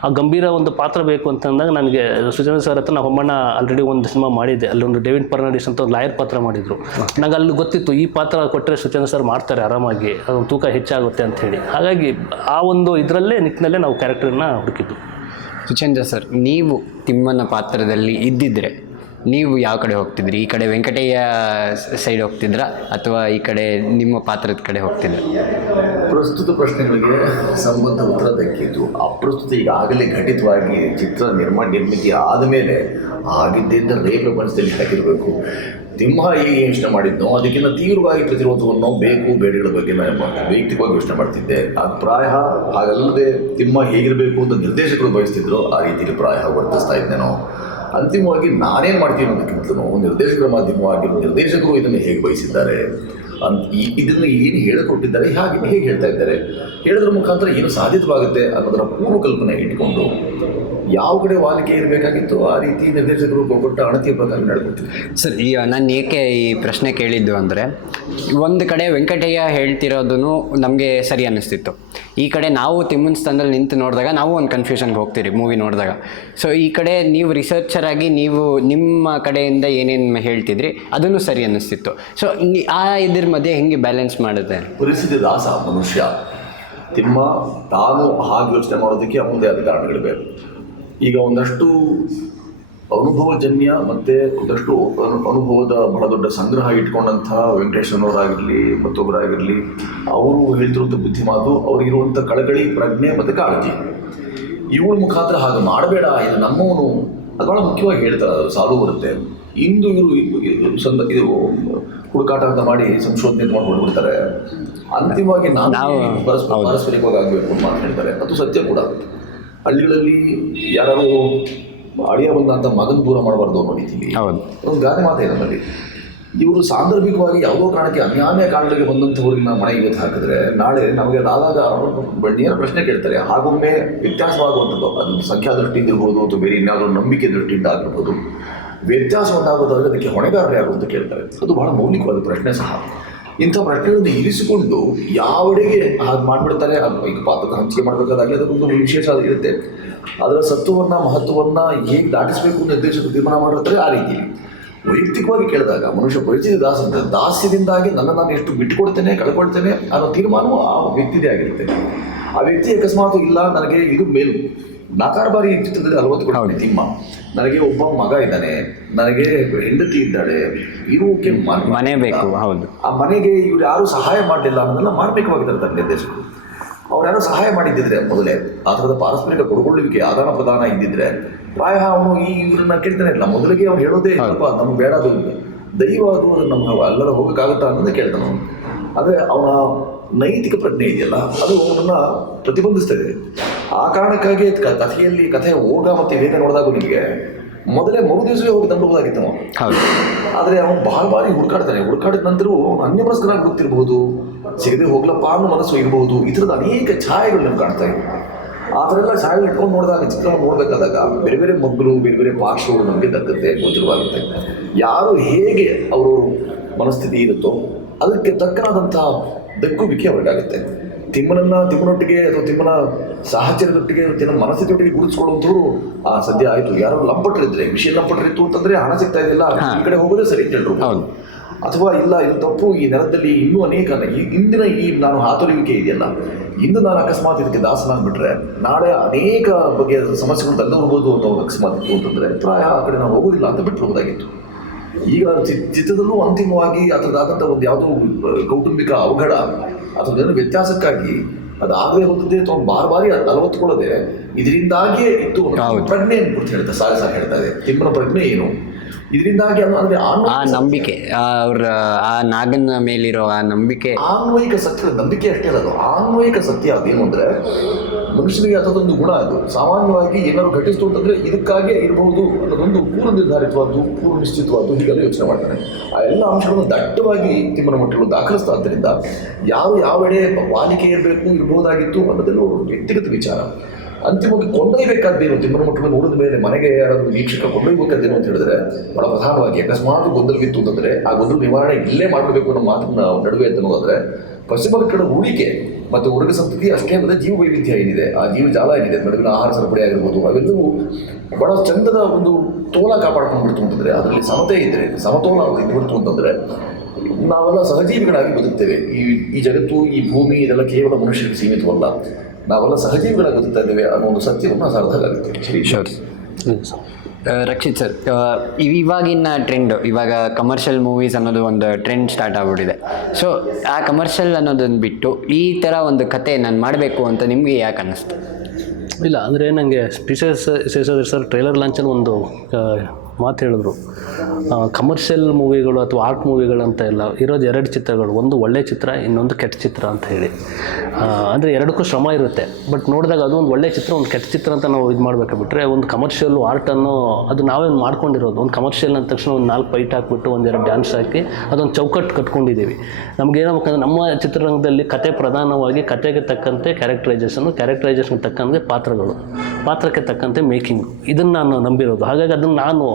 ಆ ಗಂಭೀರ ಒಂದು ಪಾತ್ರ ಬೇಕು ಅಂತಂದಾಗ ನನಗೆ ಸುಚೇಂದ್ರ ಸರ್ ಹತ್ರ ನಾವು ಹೊಮ್ಮಣ್ಣ ಆಲ್ರೆಡಿ ಒಂದು ಸಿನಿಮಾ ಮಾಡಿದ್ದೆ, ಅಲ್ಲೊಂದು ಡೇವಿಡ್ ಫರ್ನಾಂಡಿಸ್ ಅಂತ ಒಂದು ಲಾಯರ್ ಪಾತ್ರ ಮಾಡಿದರು. ನಂಗೆ ಅಲ್ಲಿ ಗೊತ್ತಿತ್ತು ಈ ಪಾತ್ರ ಕೊಟ್ಟರೆ ಸುಚೇಂದ್ರ ಸರ್ ಮಾಡ್ತಾರೆ ಆರಾಮಾಗಿ, ಅದೊಂದು ತೂಕ ಹೆಚ್ಚಾಗುತ್ತೆ ಅಂಥೇಳಿ. ಹಾಗಾಗಿ ಆ ಒಂದು ಇದರಲ್ಲೇ ನಿಟ್ಟಿನಲ್ಲೇ ನಾವು ಕ್ಯಾರೆಕ್ಟರ್ನ ಹುಡುಕಿದ್ದು. ಸುಚೇಂದ್ರ ಸರ್, ನೀವು ತಿಮ್ಮನ ಪಾತ್ರದಲ್ಲಿ ಇದ್ದಿದ್ರೆ ನೀವು ಯಾವ ಕಡೆ ಹೋಗ್ತಿದ್ರಿ? ಈ ಕಡೆ ವೆಂಕಟಯ್ಯ ಸೈಡ್ ಹೋಗ್ತಿದ್ರಾ ಅಥವಾ ಈ ಕಡೆ ನಿಮ್ಮ ಪಾತ್ರದ ಕಡೆ ಹೋಗ್ತಿದ್ರ? ಪ್ರಸ್ತುತ ಪ್ರಶ್ನೆಗಳಿಗೆ ಸಂಬಂಧ ಉತ್ತರ ದಕ್ಕಿದ್ದು. ಅಪ್ರಸ್ತುತ ಈಗಾಗಲೇ ಘಟಿತವಾಗಿ ಚಿತ್ರ ನಿರ್ಮಿತಿ ಆದಮೇಲೆ ಆಗಿದ್ದರಿಂದ ರೇಖೆ ಮನಸ್ಸಲ್ಲಿ ಹಾಕಿರಬೇಕು. ತಿಮ್ಮ ಹೇಗೆ ಯೋಚನೆ ಮಾಡಿದ್ನೋ ಅದಕ್ಕಿಂತ ತೀವ್ರವಾಗಿ ಪ್ರತಿರೋಧವನ್ನು ಬೇಕು ಬೇಡಗಳ ಬಗ್ಗೆ ನಾನು ವೈಯಕ್ತಿಕವಾಗಿ ಯೋಚನೆ ಮಾಡ್ತಿದ್ದೆ. ಅದು ಪ್ರಾಯ ಹಾಗಲ್ಲದೆ ತಿಮ್ಮ ಹೇಗಿರಬೇಕು ಅಂತ ನಿರ್ದೇಶಕರು ಬಯಸ್ತಿದ್ರು, ಆ ರೀತಿಯಲ್ಲಿ ಪ್ರಾಯ ವರ್ತಿಸ್ತಾ ಇದ್ದೇನೋ. ಅಂತಿಮವಾಗಿ ನಾನೇನು ಮಾಡ್ತೀನಿ ಅನ್ನೋದಕ್ಕಿಂತಲೂ ನಿರ್ದೇಶಕರ ಮಾಧ್ಯಮವಾಗಿ ನಿರ್ದೇಶಕರು ಇದನ್ನು ಹೇಗೆ ಬಯಸಿದ್ದಾರೆ ಇದನ್ನು ಏನು ಹೇಳಿಕೊಟ್ಟಿದ್ದಾರೆ, ಹೇಗೆ ಹೇಳ್ತಾ ಇದ್ದಾರೆ, ಹೇಳೋದ್ರ ಮುಖಾಂತರ ಏನು ಸಾಧ್ಯವಾಗುತ್ತೆ ಅನ್ನೋದರ ಪೂರ್ವಕಲ್ಪನೆ ಇಟ್ಕೊಂಡು ಯಾವ ಕಡೆ ವಾಲಿಕೆ ಇರಬೇಕಾಗಿತ್ತು ಆ ರೀತಿ ನಿರ್ದೇಶಕರು ಕೊಟ್ಟ ಅಣತಿಯ ಪ್ರಕಾರ ನಡ್ಕೊಳ್ತೀವಿ. ಸರ್, ಈಗ ನಾನು ಏಕೆ ಈ ಪ್ರಶ್ನೆ ಕೇಳಿದ್ದು ಅಂದರೆ, ಒಂದು ಕಡೆ ವೆಂಕಟಯ್ಯ ಹೇಳ್ತಿರೋದೂ ನಮಗೆ ಸರಿ ಅನ್ನಿಸ್ತಿತ್ತು. ಈ ಕಡೆ ನಾವು ತಿಮ್ಮನ ಸ್ಥಾನದಲ್ಲಿ ನಿಂತು ನೋಡಿದಾಗ ನಾವು ಒಂದು ಕನ್ಫ್ಯೂಷನ್ಗೆ ಹೋಗ್ತೀರಿ ಮೂವಿ ನೋಡಿದಾಗ. ಸೊ ಈ ಕಡೆ ನೀವು ರಿಸರ್ಚರ್ ಆಗಿ ನೀವು ನಿಮ್ಮ ಕಡೆಯಿಂದ ಏನೇನು ಹೇಳ್ತಿದ್ರಿ ಅದನ್ನು ಸರಿ ಅನ್ನಿಸ್ತಿತ್ತು. ಸೊ ಆ ಇದ್ರ ಮಧ್ಯೆ ಹೆಂಗೆ ಬ್ಯಾಲೆನ್ಸ್ ಮಾಡುತ್ತೆ? ಪರಿಸ್ಥಿತಿ ದಾಸ ಮನುಷ್ಯ. ತಿಮ್ಮ ತಾನು ಹಾಗೆ ಯೋಚನೆ ಮಾಡೋದಕ್ಕೆ ಅವನದೇ ಆದ ಕಾರಣಗಳಿವೆ. ಈಗ ಒಂದಷ್ಟು ಅನುಭವಜನ್ಯ ಮತ್ತು ಒಂದಷ್ಟು ಅನುಭವದ ಬಹಳ ದೊಡ್ಡ ಸಂಗ್ರಹ ಇಟ್ಕೊಂಡಂಥ ವೆಂಕಟೇಶ್ವರವರಾಗಿರಲಿ ಮತ್ತೊಬ್ಬರಾಗಿರಲಿ, ಅವರು ಹೇಳ್ತಿರುವಂಥ ಬುದ್ಧಿಮಾತು, ಅವ್ರಿಗಿರುವಂಥ ಕಳಕಳಿ, ಪ್ರಜ್ಞೆ ಮತ್ತು ಕಾಳಜಿ, ಇವಳ ಮುಖಾಂತರ ಹಾಗೆ ಮಾಡಬೇಡ, ಇದು ನಮ್ಮವನು, ಅದು ಭಾಳ ಮುಖ್ಯವಾಗಿ ಹೇಳ್ತಾರೆ. ಅದು ಸಾಲು ಬರುತ್ತೆ. ಇಂದು ಇದು ಹುಡುಕಾಟ ಅಂತ ಮಾಡಿ ಸಂಶೋಧನೆ ಮಾಡಿ ಹೊರಡ್ಬಿಡ್ತಾರೆ. ಅಂತಿಮವಾಗಿ ನಾವು ಪಾರಸ್ಪರಿಕವಾಗಿ ಆಗಬೇಕು ಅಂತ ಮಾತು ಹೇಳ್ತಾರೆ. ಅದು ಸತ್ಯ ಕೂಡ. ಹಳ್ಳಿಗಳಲ್ಲಿ ಯಾರು ಅಳಿಯ ಬಂದಂಥ ಮಗನ ದೂರ ಮಾಡಬಾರ್ದು ಅನ್ನೋ ರೀತಿಯಲ್ಲಿ ಒಂದು ಗಾದೆ ಮಾತೆ ನಮ್ಮಲ್ಲಿ. ಇವರು ಸಾಂದರ್ಭಿಕವಾಗಿ ಯಾವುದೋ ಕಾರಣಕ್ಕೆ ಅನ್ಯಾನ್ಯ ಕಾರಣಗಳಿಗೆ ಬಂದಂಥವ್ರಿಗೆ ನಾವು ಮನೆಗೆ ಇವತ್ತು ಹಾಕಿದ್ರೆ ನಾಳೆ ನಮಗೆ ಅದಾದಾಗ ನೇರ ಪ್ರಶ್ನೆ ಕೇಳ್ತಾರೆ. ಹಾಗೊಮ್ಮೆ ವ್ಯತ್ಯಾಸವಾಗುವಂಥದ್ದು, ಅದು ಸಂಖ್ಯಾ ದೃಷ್ಟಿಯಿಂದ ಇರ್ಬೋದು ಅಥವಾ ಬೇರೆ ಇನ್ಯಾವುದೋ ನಂಬಿಕೆ ದೃಷ್ಟಿಯಿಂದ ಆಗಿರ್ಬೋದು, ವ್ಯತ್ಯಾಸ ಉಂಟಾಗೋದಾದರೆ ಅದಕ್ಕೆ ಹೊಣೆಗಾರರೇ ಯಾರು ಅಂತ ಕೇಳ್ತಾರೆ. ಅದು ಬಹಳ ಮೌಲಿಕವಾದ ಪ್ರಶ್ನೆ ಸಹ. ಇಂಥ ಪ್ರಶ್ನೆಗಳನ್ನು ಇರಿಸಿಕೊಂಡು ಯಾವೆಡೆಗೆ ಹಾಗೆ ಮಾಡಿಬಿಡ್ತಾರೆ. ಅದು ಈಗ ಪಾತ್ರದ ಹಂಚಿಕೆ ಮಾಡಬೇಕಾದಾಗಲಿ ಅದಕ್ಕೊಂದು ವಿಶೇಷ ಇರುತ್ತೆ. ಅದರ ಸತ್ವವನ್ನು ಮಹತ್ವವನ್ನು ಹೇಗೆ ದಾಟಿಸಬೇಕು ನಿರ್ದೇಶಕರು ತೀರ್ಮಾನ ಮಾಡಿರ್ತಾರೆ. ಆ ರೀತಿ ವೈಯಕ್ತಿಕವಾಗಿ ಕೇಳಿದಾಗ ಮನುಷ್ಯ ಪರಿಸ್ಥಿತಿ ದಾಸ್ಯದಿಂದಾಗಿ ನಾನು ಎಷ್ಟು ಬಿಟ್ಟುಕೊಡ್ತೇನೆ ಕಳ್ಕೊಳ್ತೇನೆ ಅನ್ನೋ ತೀರ್ಮಾನವೂ ಆ ವ್ಯಕ್ತಿದೇ ಆಗಿರುತ್ತೆ. ಆ ವ್ಯಕ್ತಿ ಅಕಸ್ಮಾತ್ ಇಲ್ಲ ನನಗೆ ಇದು ಮೇಲು ನಾಲ್ಕಾರು ಬಾರಿ ಚಿತ್ರದಲ್ಲಿ 40 ಕೊಡ್ತೀನಿ ತಿಮ್ಮ, ನನಗೆ ಒಬ್ಬ ಮಗ ಇದ್ದಾನೆ, ನನಗೆ ಹೆಂಡತಿ ಇದ್ದಾಳೆ, ಇರೋಕೆ ಮನೆ ಬೇಕು, ಹೌದು, ಆ ಮನೆಗೆ ಇವ್ರು ಯಾರು ಸಹಾಯ ಮಾಡಲಿಲ್ಲ ಅನ್ನೋದೆಲ್ಲ ಮಾಡಬೇಕಾಗಿರ್ತಾರೆ ನಿರ್ದೇಶಕರು. ಅವ್ರು ಯಾರೋ ಸಹಾಯ ಮಾಡಿದ್ದಿದ್ರೆ ಮೊದಲೇ ಆ ಥರದ ಪಾರಸ್ಪರಿಕ ಕೊಡುಗೊಳ್ಳುವಿಕೆ ಆದಾನ ಪ್ರದಾನ ಇದ್ದಿದ್ರೆ ಪ್ರಾಯ ಅವನು ಇವ್ರನ್ನ ಕೇಳ್ತಾನೆ ಇಲ್ಲ. ಮೊದಲಿಗೆ ಅವ್ನು ಹೇಳೋದೇ ಇಲ್ಲಪ್ಪ ನಮ್ಗೆ ಬೇಡ, ಅದು ದೈವ, ಅದು ನಮ್ಗೆ ಎಲ್ಲರ ಹೋಗೋಕ್ಕಾಗುತ್ತಾ ಅನ್ನೋದೇ ಕೇಳ್ತಾನೆ ಅವನು. ಆದರೆ ಅವನ ನೈತಿಕ ಪ್ರಜ್ಞೆ ಇದೆಯಲ್ಲ ಅದು ಅವನನ್ನು ಪ್ರತಿಬಂಧಿಸ್ತದೆ. ಆ ಕಾರಣಕ್ಕಾಗಿ ಕಥೆಯ ಓಗ ಮತ್ತು ವೇಗ ನೋಡಿದಾಗ ನಿಮಗೆ ಮೊದಲೇ ದಿವಸವೇ ಹೋಗಿ ತಂಡಬಹುದಾಗಿತ್ತು ಅವನು. ಆದರೆ ಅವನು ಬಹಳ ಬಾರಿ ಹುಡುಕಾಡಿದ ನಂತರವೂ ಅನ್ಯಮನಸ್ಕರಾಗಿ ಗೊತ್ತಿರಬಹುದು, ಸಿಗದೆ ಹೋಗ್ಲಪ್ಪ ಅನ್ನೋ ಮನಸ್ಸು ಇರಬಹುದು. ಈ ಥರದ ಅನೇಕ ಛಾಯೆಗಳು ನಮ್ಗೆ ಕಾಣ್ತಾ ಇವೆ. ಆ ಥರ ಎಲ್ಲ ಛಾಯೆಗಳು ಇಟ್ಕೊಂಡು ನೋಡಿದಾಗ ಚಿತ್ರವನ್ನು ನೋಡಬೇಕಾದಾಗ ಬೇರೆ ಬೇರೆ ಮಕ್ಕಳು, ಬೇರೆ ಬೇರೆ ಪಾರ್ಶ್ವಗಳು ನಮಗೆ ತಕ್ಕಂತೆ ಗೋಚರವಾಗುತ್ತೆ. ಯಾರು ಹೇಗೆ ಅವರವರು ಮನಸ್ಥಿತಿ ಇರುತ್ತೋ ಅದಕ್ಕೆ ತಕ್ಕನಾದಂಥ ದಕ್ಕುವಿಕೆ ಅವರಿಗಾಗುತ್ತೆ. ತಿಮ್ಮನೊಟ್ಟಿಗೆ ಅಥವಾ ತಿಮ್ಮನ ಸಾಹಚರ್ಯದೊಟ್ಟಿಗೆ ತಿಮ್ಮನ ಮನಸ್ಥಿತಿಯೊಟ್ಟಿಗೆ ಗುರುತಿಸ್ಕೊಳ್ಳುವಂಥವ್ರು ಸದ್ಯ ಆಯಿತು. ಯಾರು ಲಂಪಟ್ಟರಿದ್ರೆ, ವಿಷಯ ಲಂಪಟ್ಟರಿತ್ತು ಅಂತಂದರೆ ಹಣ ಸಿಗ್ತಾ ಇದೆಯಲ್ಲ, ಈ ಕಡೆ ಹೋಗೋದೇ ಸರಿ ಅಂತ ಹೇಳ್ರು. ಅಥವಾ ಇಲ್ಲ ಇದು ತಪ್ಪು, ಈ ನೆಲದಲ್ಲಿ ಇನ್ನೂ ಅನೇಕ ಇಂದಿನ ನಾನು ಹಾತೊರೆಯುವಿಕೆ ಇದೆಯಲ್ಲ, ಇಂದು ನಾನು ಅಕಸ್ಮಾತ್ ಇದಕ್ಕೆ ದಾಸನಾಗ್ಬಿಟ್ರೆ ನಾಳೆ ಅನೇಕ ಬಗೆಯ ಸಮಸ್ಯೆಗಳು ತಂದವರ್ಬೋದು ಅಂತ ಅಕಸ್ಮಾತ್ ಇತ್ತು ಅಂತಂದರೆ ಪ್ರಾಯ ಆ ಕಡೆ ನಾವು ಹೋಗೋದಿಲ್ಲ ಅಂತ ಬಿಟ್ಟುಬೋದಾಗಿತ್ತು. ಈಗ ಚಿತ್ರದಲ್ಲೂ ಅಂತಿಮವಾಗಿ ಅದರದಾದಂಥ ಒಂದು ಯಾವುದೋ ಕೌಟುಂಬಿಕ ಅವಘಡ ಅಥವಾ ಏನೋ ವ್ಯತ್ಯಾಸಕ್ಕಾಗಿ ಅದಾಗಲೇ ಹೋದದ್ದೇ ಅಥವಾ ಬಾರಿ ಅಲವತ್ತುಕೊಳ್ಳದೆ ಇದರಿಂದಾಗಿಯೇ ಇತ್ತು ಪ್ರಜ್ಞೆ ಅಂತ ಹೇಳ್ತಾರೆ. ಸಾರಿ ಹೇಳ್ತಾ ಇದೆ ತಿಮ್ಮನ ಪ್ರಜ್ಞೆ ಏನು, ಇದರಿಂದಾಗಿ ಅಂದರೆ ಆ ನಂಬಿಕೆ, ಅವ್ರ ಆ ನಾಗನ ಮೇಲಿರೋ ಆ ನಂಬಿಕೆ, ಆನ್ವಯಿಕ ಸತ್ಯ. ನಂಬಿಕೆ ಅಷ್ಟೇ ಅಲ್ಲ, ಆನ್ವಯಿಕ ಸತ್ಯ. ಅದೇನು ಅಂದರೆ ಮನುಷ್ಯನಿಗೆ ಅದೊಂದು ಗುಣ. ಅದು ಸಾಮಾನ್ಯವಾಗಿ ಏನಾದ್ರು ಘಟಿಸ್ತು ಅಂತಂದರೆ ಇದಕ್ಕಾಗೇ ಇರಬಹುದು ಅನ್ನೋದೊಂದು ಪೂರ್ವ ನಿರ್ಧಾರಿತವಾದ್ದು, ಪೂರ್ವ ನಿಶ್ಚಿತವಾದ್ದು, ಹೀಗೆಲ್ಲ ಯೋಚನೆ ಮಾಡ್ತಾನೆ. ಆ ಎಲ್ಲ ಅಂಶಗಳನ್ನು ದಟ್ಟವಾಗಿ ತಿಮ್ಮನ ಮಟ್ಟಗಳು ದಾಖಲಿಸ್ತಾ. ಆದ್ದರಿಂದ ಯಾರು ಯಾವೆಡೆ ವಾಲಿಕೆ ಇರಬಹುದಾಗಿತ್ತು ಅನ್ನೋದೆಲ್ಲ ವ್ಯಕ್ತಿಗತ ವಿಚಾರ. ಅಂತಿಮವಾಗಿ ಕೊಂಡೊಯ್ಬೇಕಾದ್ದೇನು ತಿಮ್ಮನ ಮಕ್ಕಳು ನೋಡಿದ ಮೇಲೆ ಮನೆಗೆ ಯಾರಾದರೂ ವೀಕ್ಷಕ ಕೊಂಡೊಯ್ಬೇಕಾದ್ದೇನು ಅಂತ ಹೇಳಿದ್ರೆ ಬಹಳ ಪ್ರಧಾನವಾಗಿ ಅಕಸ್ಮಾತ್ ಗೊಂದಲವಿತ್ತು ಅಂತಂದರೆ ಆ ಗೊಂದಲ ನಿವಾರಣೆ ಇಲ್ಲೇ ಮಾಡಬೇಕು ಅನ್ನೋ ಮಾತನ್ನ ನಡುವೆ ಅಂತ ಅನ್ನೋದಾದ್ರೆ ಪಶ್ಚಿಮ ಘಟ್ಟದ ಹೂಡಿಕೆ ಮತ್ತು ವರ್ಗ ಸಂತತಿ ಅಷ್ಟೇ ಅಲ್ಲದೆ ಜೀವ ವೈವಿಧ್ಯ ಏನಿದೆ ಆ ಜೀವ ಜಾಲ ಏನಿದೆ ನಡುವಿನ ಆಹಾರ ಸರಪಳಿ ಆಗಿರ್ಬೋದು ಅವೆಲ್ಲವೂ ಬಹಳ ಚಂದದ ಒಂದು ತೋಲ ಕಾಪಾಡ್ಕೊಂಡ್ಬಿಡ್ತು ಅಂತಂದರೆ ಅದರಲ್ಲಿ ಸಮತೆ ಇದ್ದರೆ ಸಮತೋಲ ಇದ್ಬಿಡ್ತು ಅಂತಂದರೆ ನಾವೆಲ್ಲ ಸಹಜೀವಿಗಳಾಗಿ ಬದುಕ್ತೇವೆ. ಈ ಜಗತ್ತು ಈ ಭೂಮಿ ಇದೆಲ್ಲ ಕೇವಲ ಮನುಷ್ಯರಿಗೆ ಸೀಮಿತವಲ್ಲ, ನಾವೆಲ್ಲ ಸಹಜೀವಿಗಳಾಗಿ ಬದುಕ್ತಾ ಇದ್ದೇವೆ ಅನ್ನೋ ಒಂದು ಸತ್ಯವನ್ನು ಸಾರ್ಥ ಆಗುತ್ತೆ. ಶೋರ್ ರಕ್ಷಿತ್ ಸರ್, ಇವಾಗಿನ ಟ್ರೆಂಡ್ ಇವಾಗ ಕಮರ್ಷಿಯಲ್ ಮೂವೀಸ್ ಅನ್ನೋದು ಒಂದು ಟ್ರೆಂಡ್ ಸ್ಟಾರ್ಟ್ ಆಗ್ಬಿಟ್ಟಿದೆ. ಸೊ ಆ ಕಮರ್ಷಿಯಲ್ ಅನ್ನೋದನ್ನು ಬಿಟ್ಟು ಈ ಥರ ಒಂದು ಕತೆ ನಾನು ಮಾಡಬೇಕು ಅಂತ ನಿಮಗೆ ಯಾಕೆ ಅನ್ನಿಸ್ತು? ಇಲ್ಲ ಅಂದರೆ ನನಗೆ ಶೇಷಾದ್ರಿ ಸರ್ ಟ್ರೈಲರ್ ಲಾಂಚಲ್ಲಿ ಒಂದು ಮಾತು ಹೇಳಿದ್ರು, ಕಮರ್ಷಿಯಲ್ ಮೂವಿಗಳು ಅಥವಾ ಆರ್ಟ್ ಮೂವಿಗಳಂತ ಇಲ್ಲ, ಇರೋದು ಎರಡು ಚಿತ್ರಗಳು, ಒಂದು ಒಳ್ಳೆ ಚಿತ್ರ, ಇನ್ನೊಂದು ಕೆಟ್ಟ ಚಿತ್ರ ಅಂತ ಹೇಳಿ. ಅಂದರೆ ಎರಡಕ್ಕೂ ಶ್ರಮ ಇರುತ್ತೆ, ಬಟ್ ನೋಡಿದಾಗ ಅದು ಒಂದು ಒಳ್ಳೆ ಚಿತ್ರ, ಒಂದು ಕೆಟ್ಟ ಚಿತ್ರ ಅಂತ ನಾವು ಇದು ಮಾಡಬೇಕು. ಬಿಟ್ಟರೆ ಒಂದು ಕಮರ್ಷಿಯಲ್ ಆರ್ಟನ್ನು ಅದು ನಾವೇ ಮಾಡ್ಕೊಂಡಿರೋದು. ಒಂದು ಕಮರ್ಷಿಯಲ್ ಅಂದ ತಕ್ಷಣ ಒಂದು 4 ಫೈಟ್ ಹಾಕ್ಬಿಟ್ಟು ಒಂದೆರಡು ಡ್ಯಾನ್ಸ್ ಹಾಕಿ ಅದೊಂದು ಚೌಕಟ್ಟು ಕಟ್ಕೊಂಡಿದ್ದೀವಿ. ನಮಗೇನಾಗಬೇಕಂದ್ರೆ ನಮ್ಮ ಚಿತ್ರರಂಗದಲ್ಲಿ ಕತೆ ಪ್ರಧಾನವಾಗಿ ಕತೆಗೆ ತಕ್ಕಂತೆ ಕ್ಯಾರೆಕ್ಟರೈಸೇಷನ್ಗೆ ತಕ್ಕಂತೆ ಪಾತ್ರಕ್ಕೆ ತಕ್ಕಂತೆ ಮೇಕಿಂಗ್, ಇದನ್ನು ನಾನು ನಂಬಿರೋದು. ಹಾಗಾಗಿ ಅದನ್ನು ನಾನು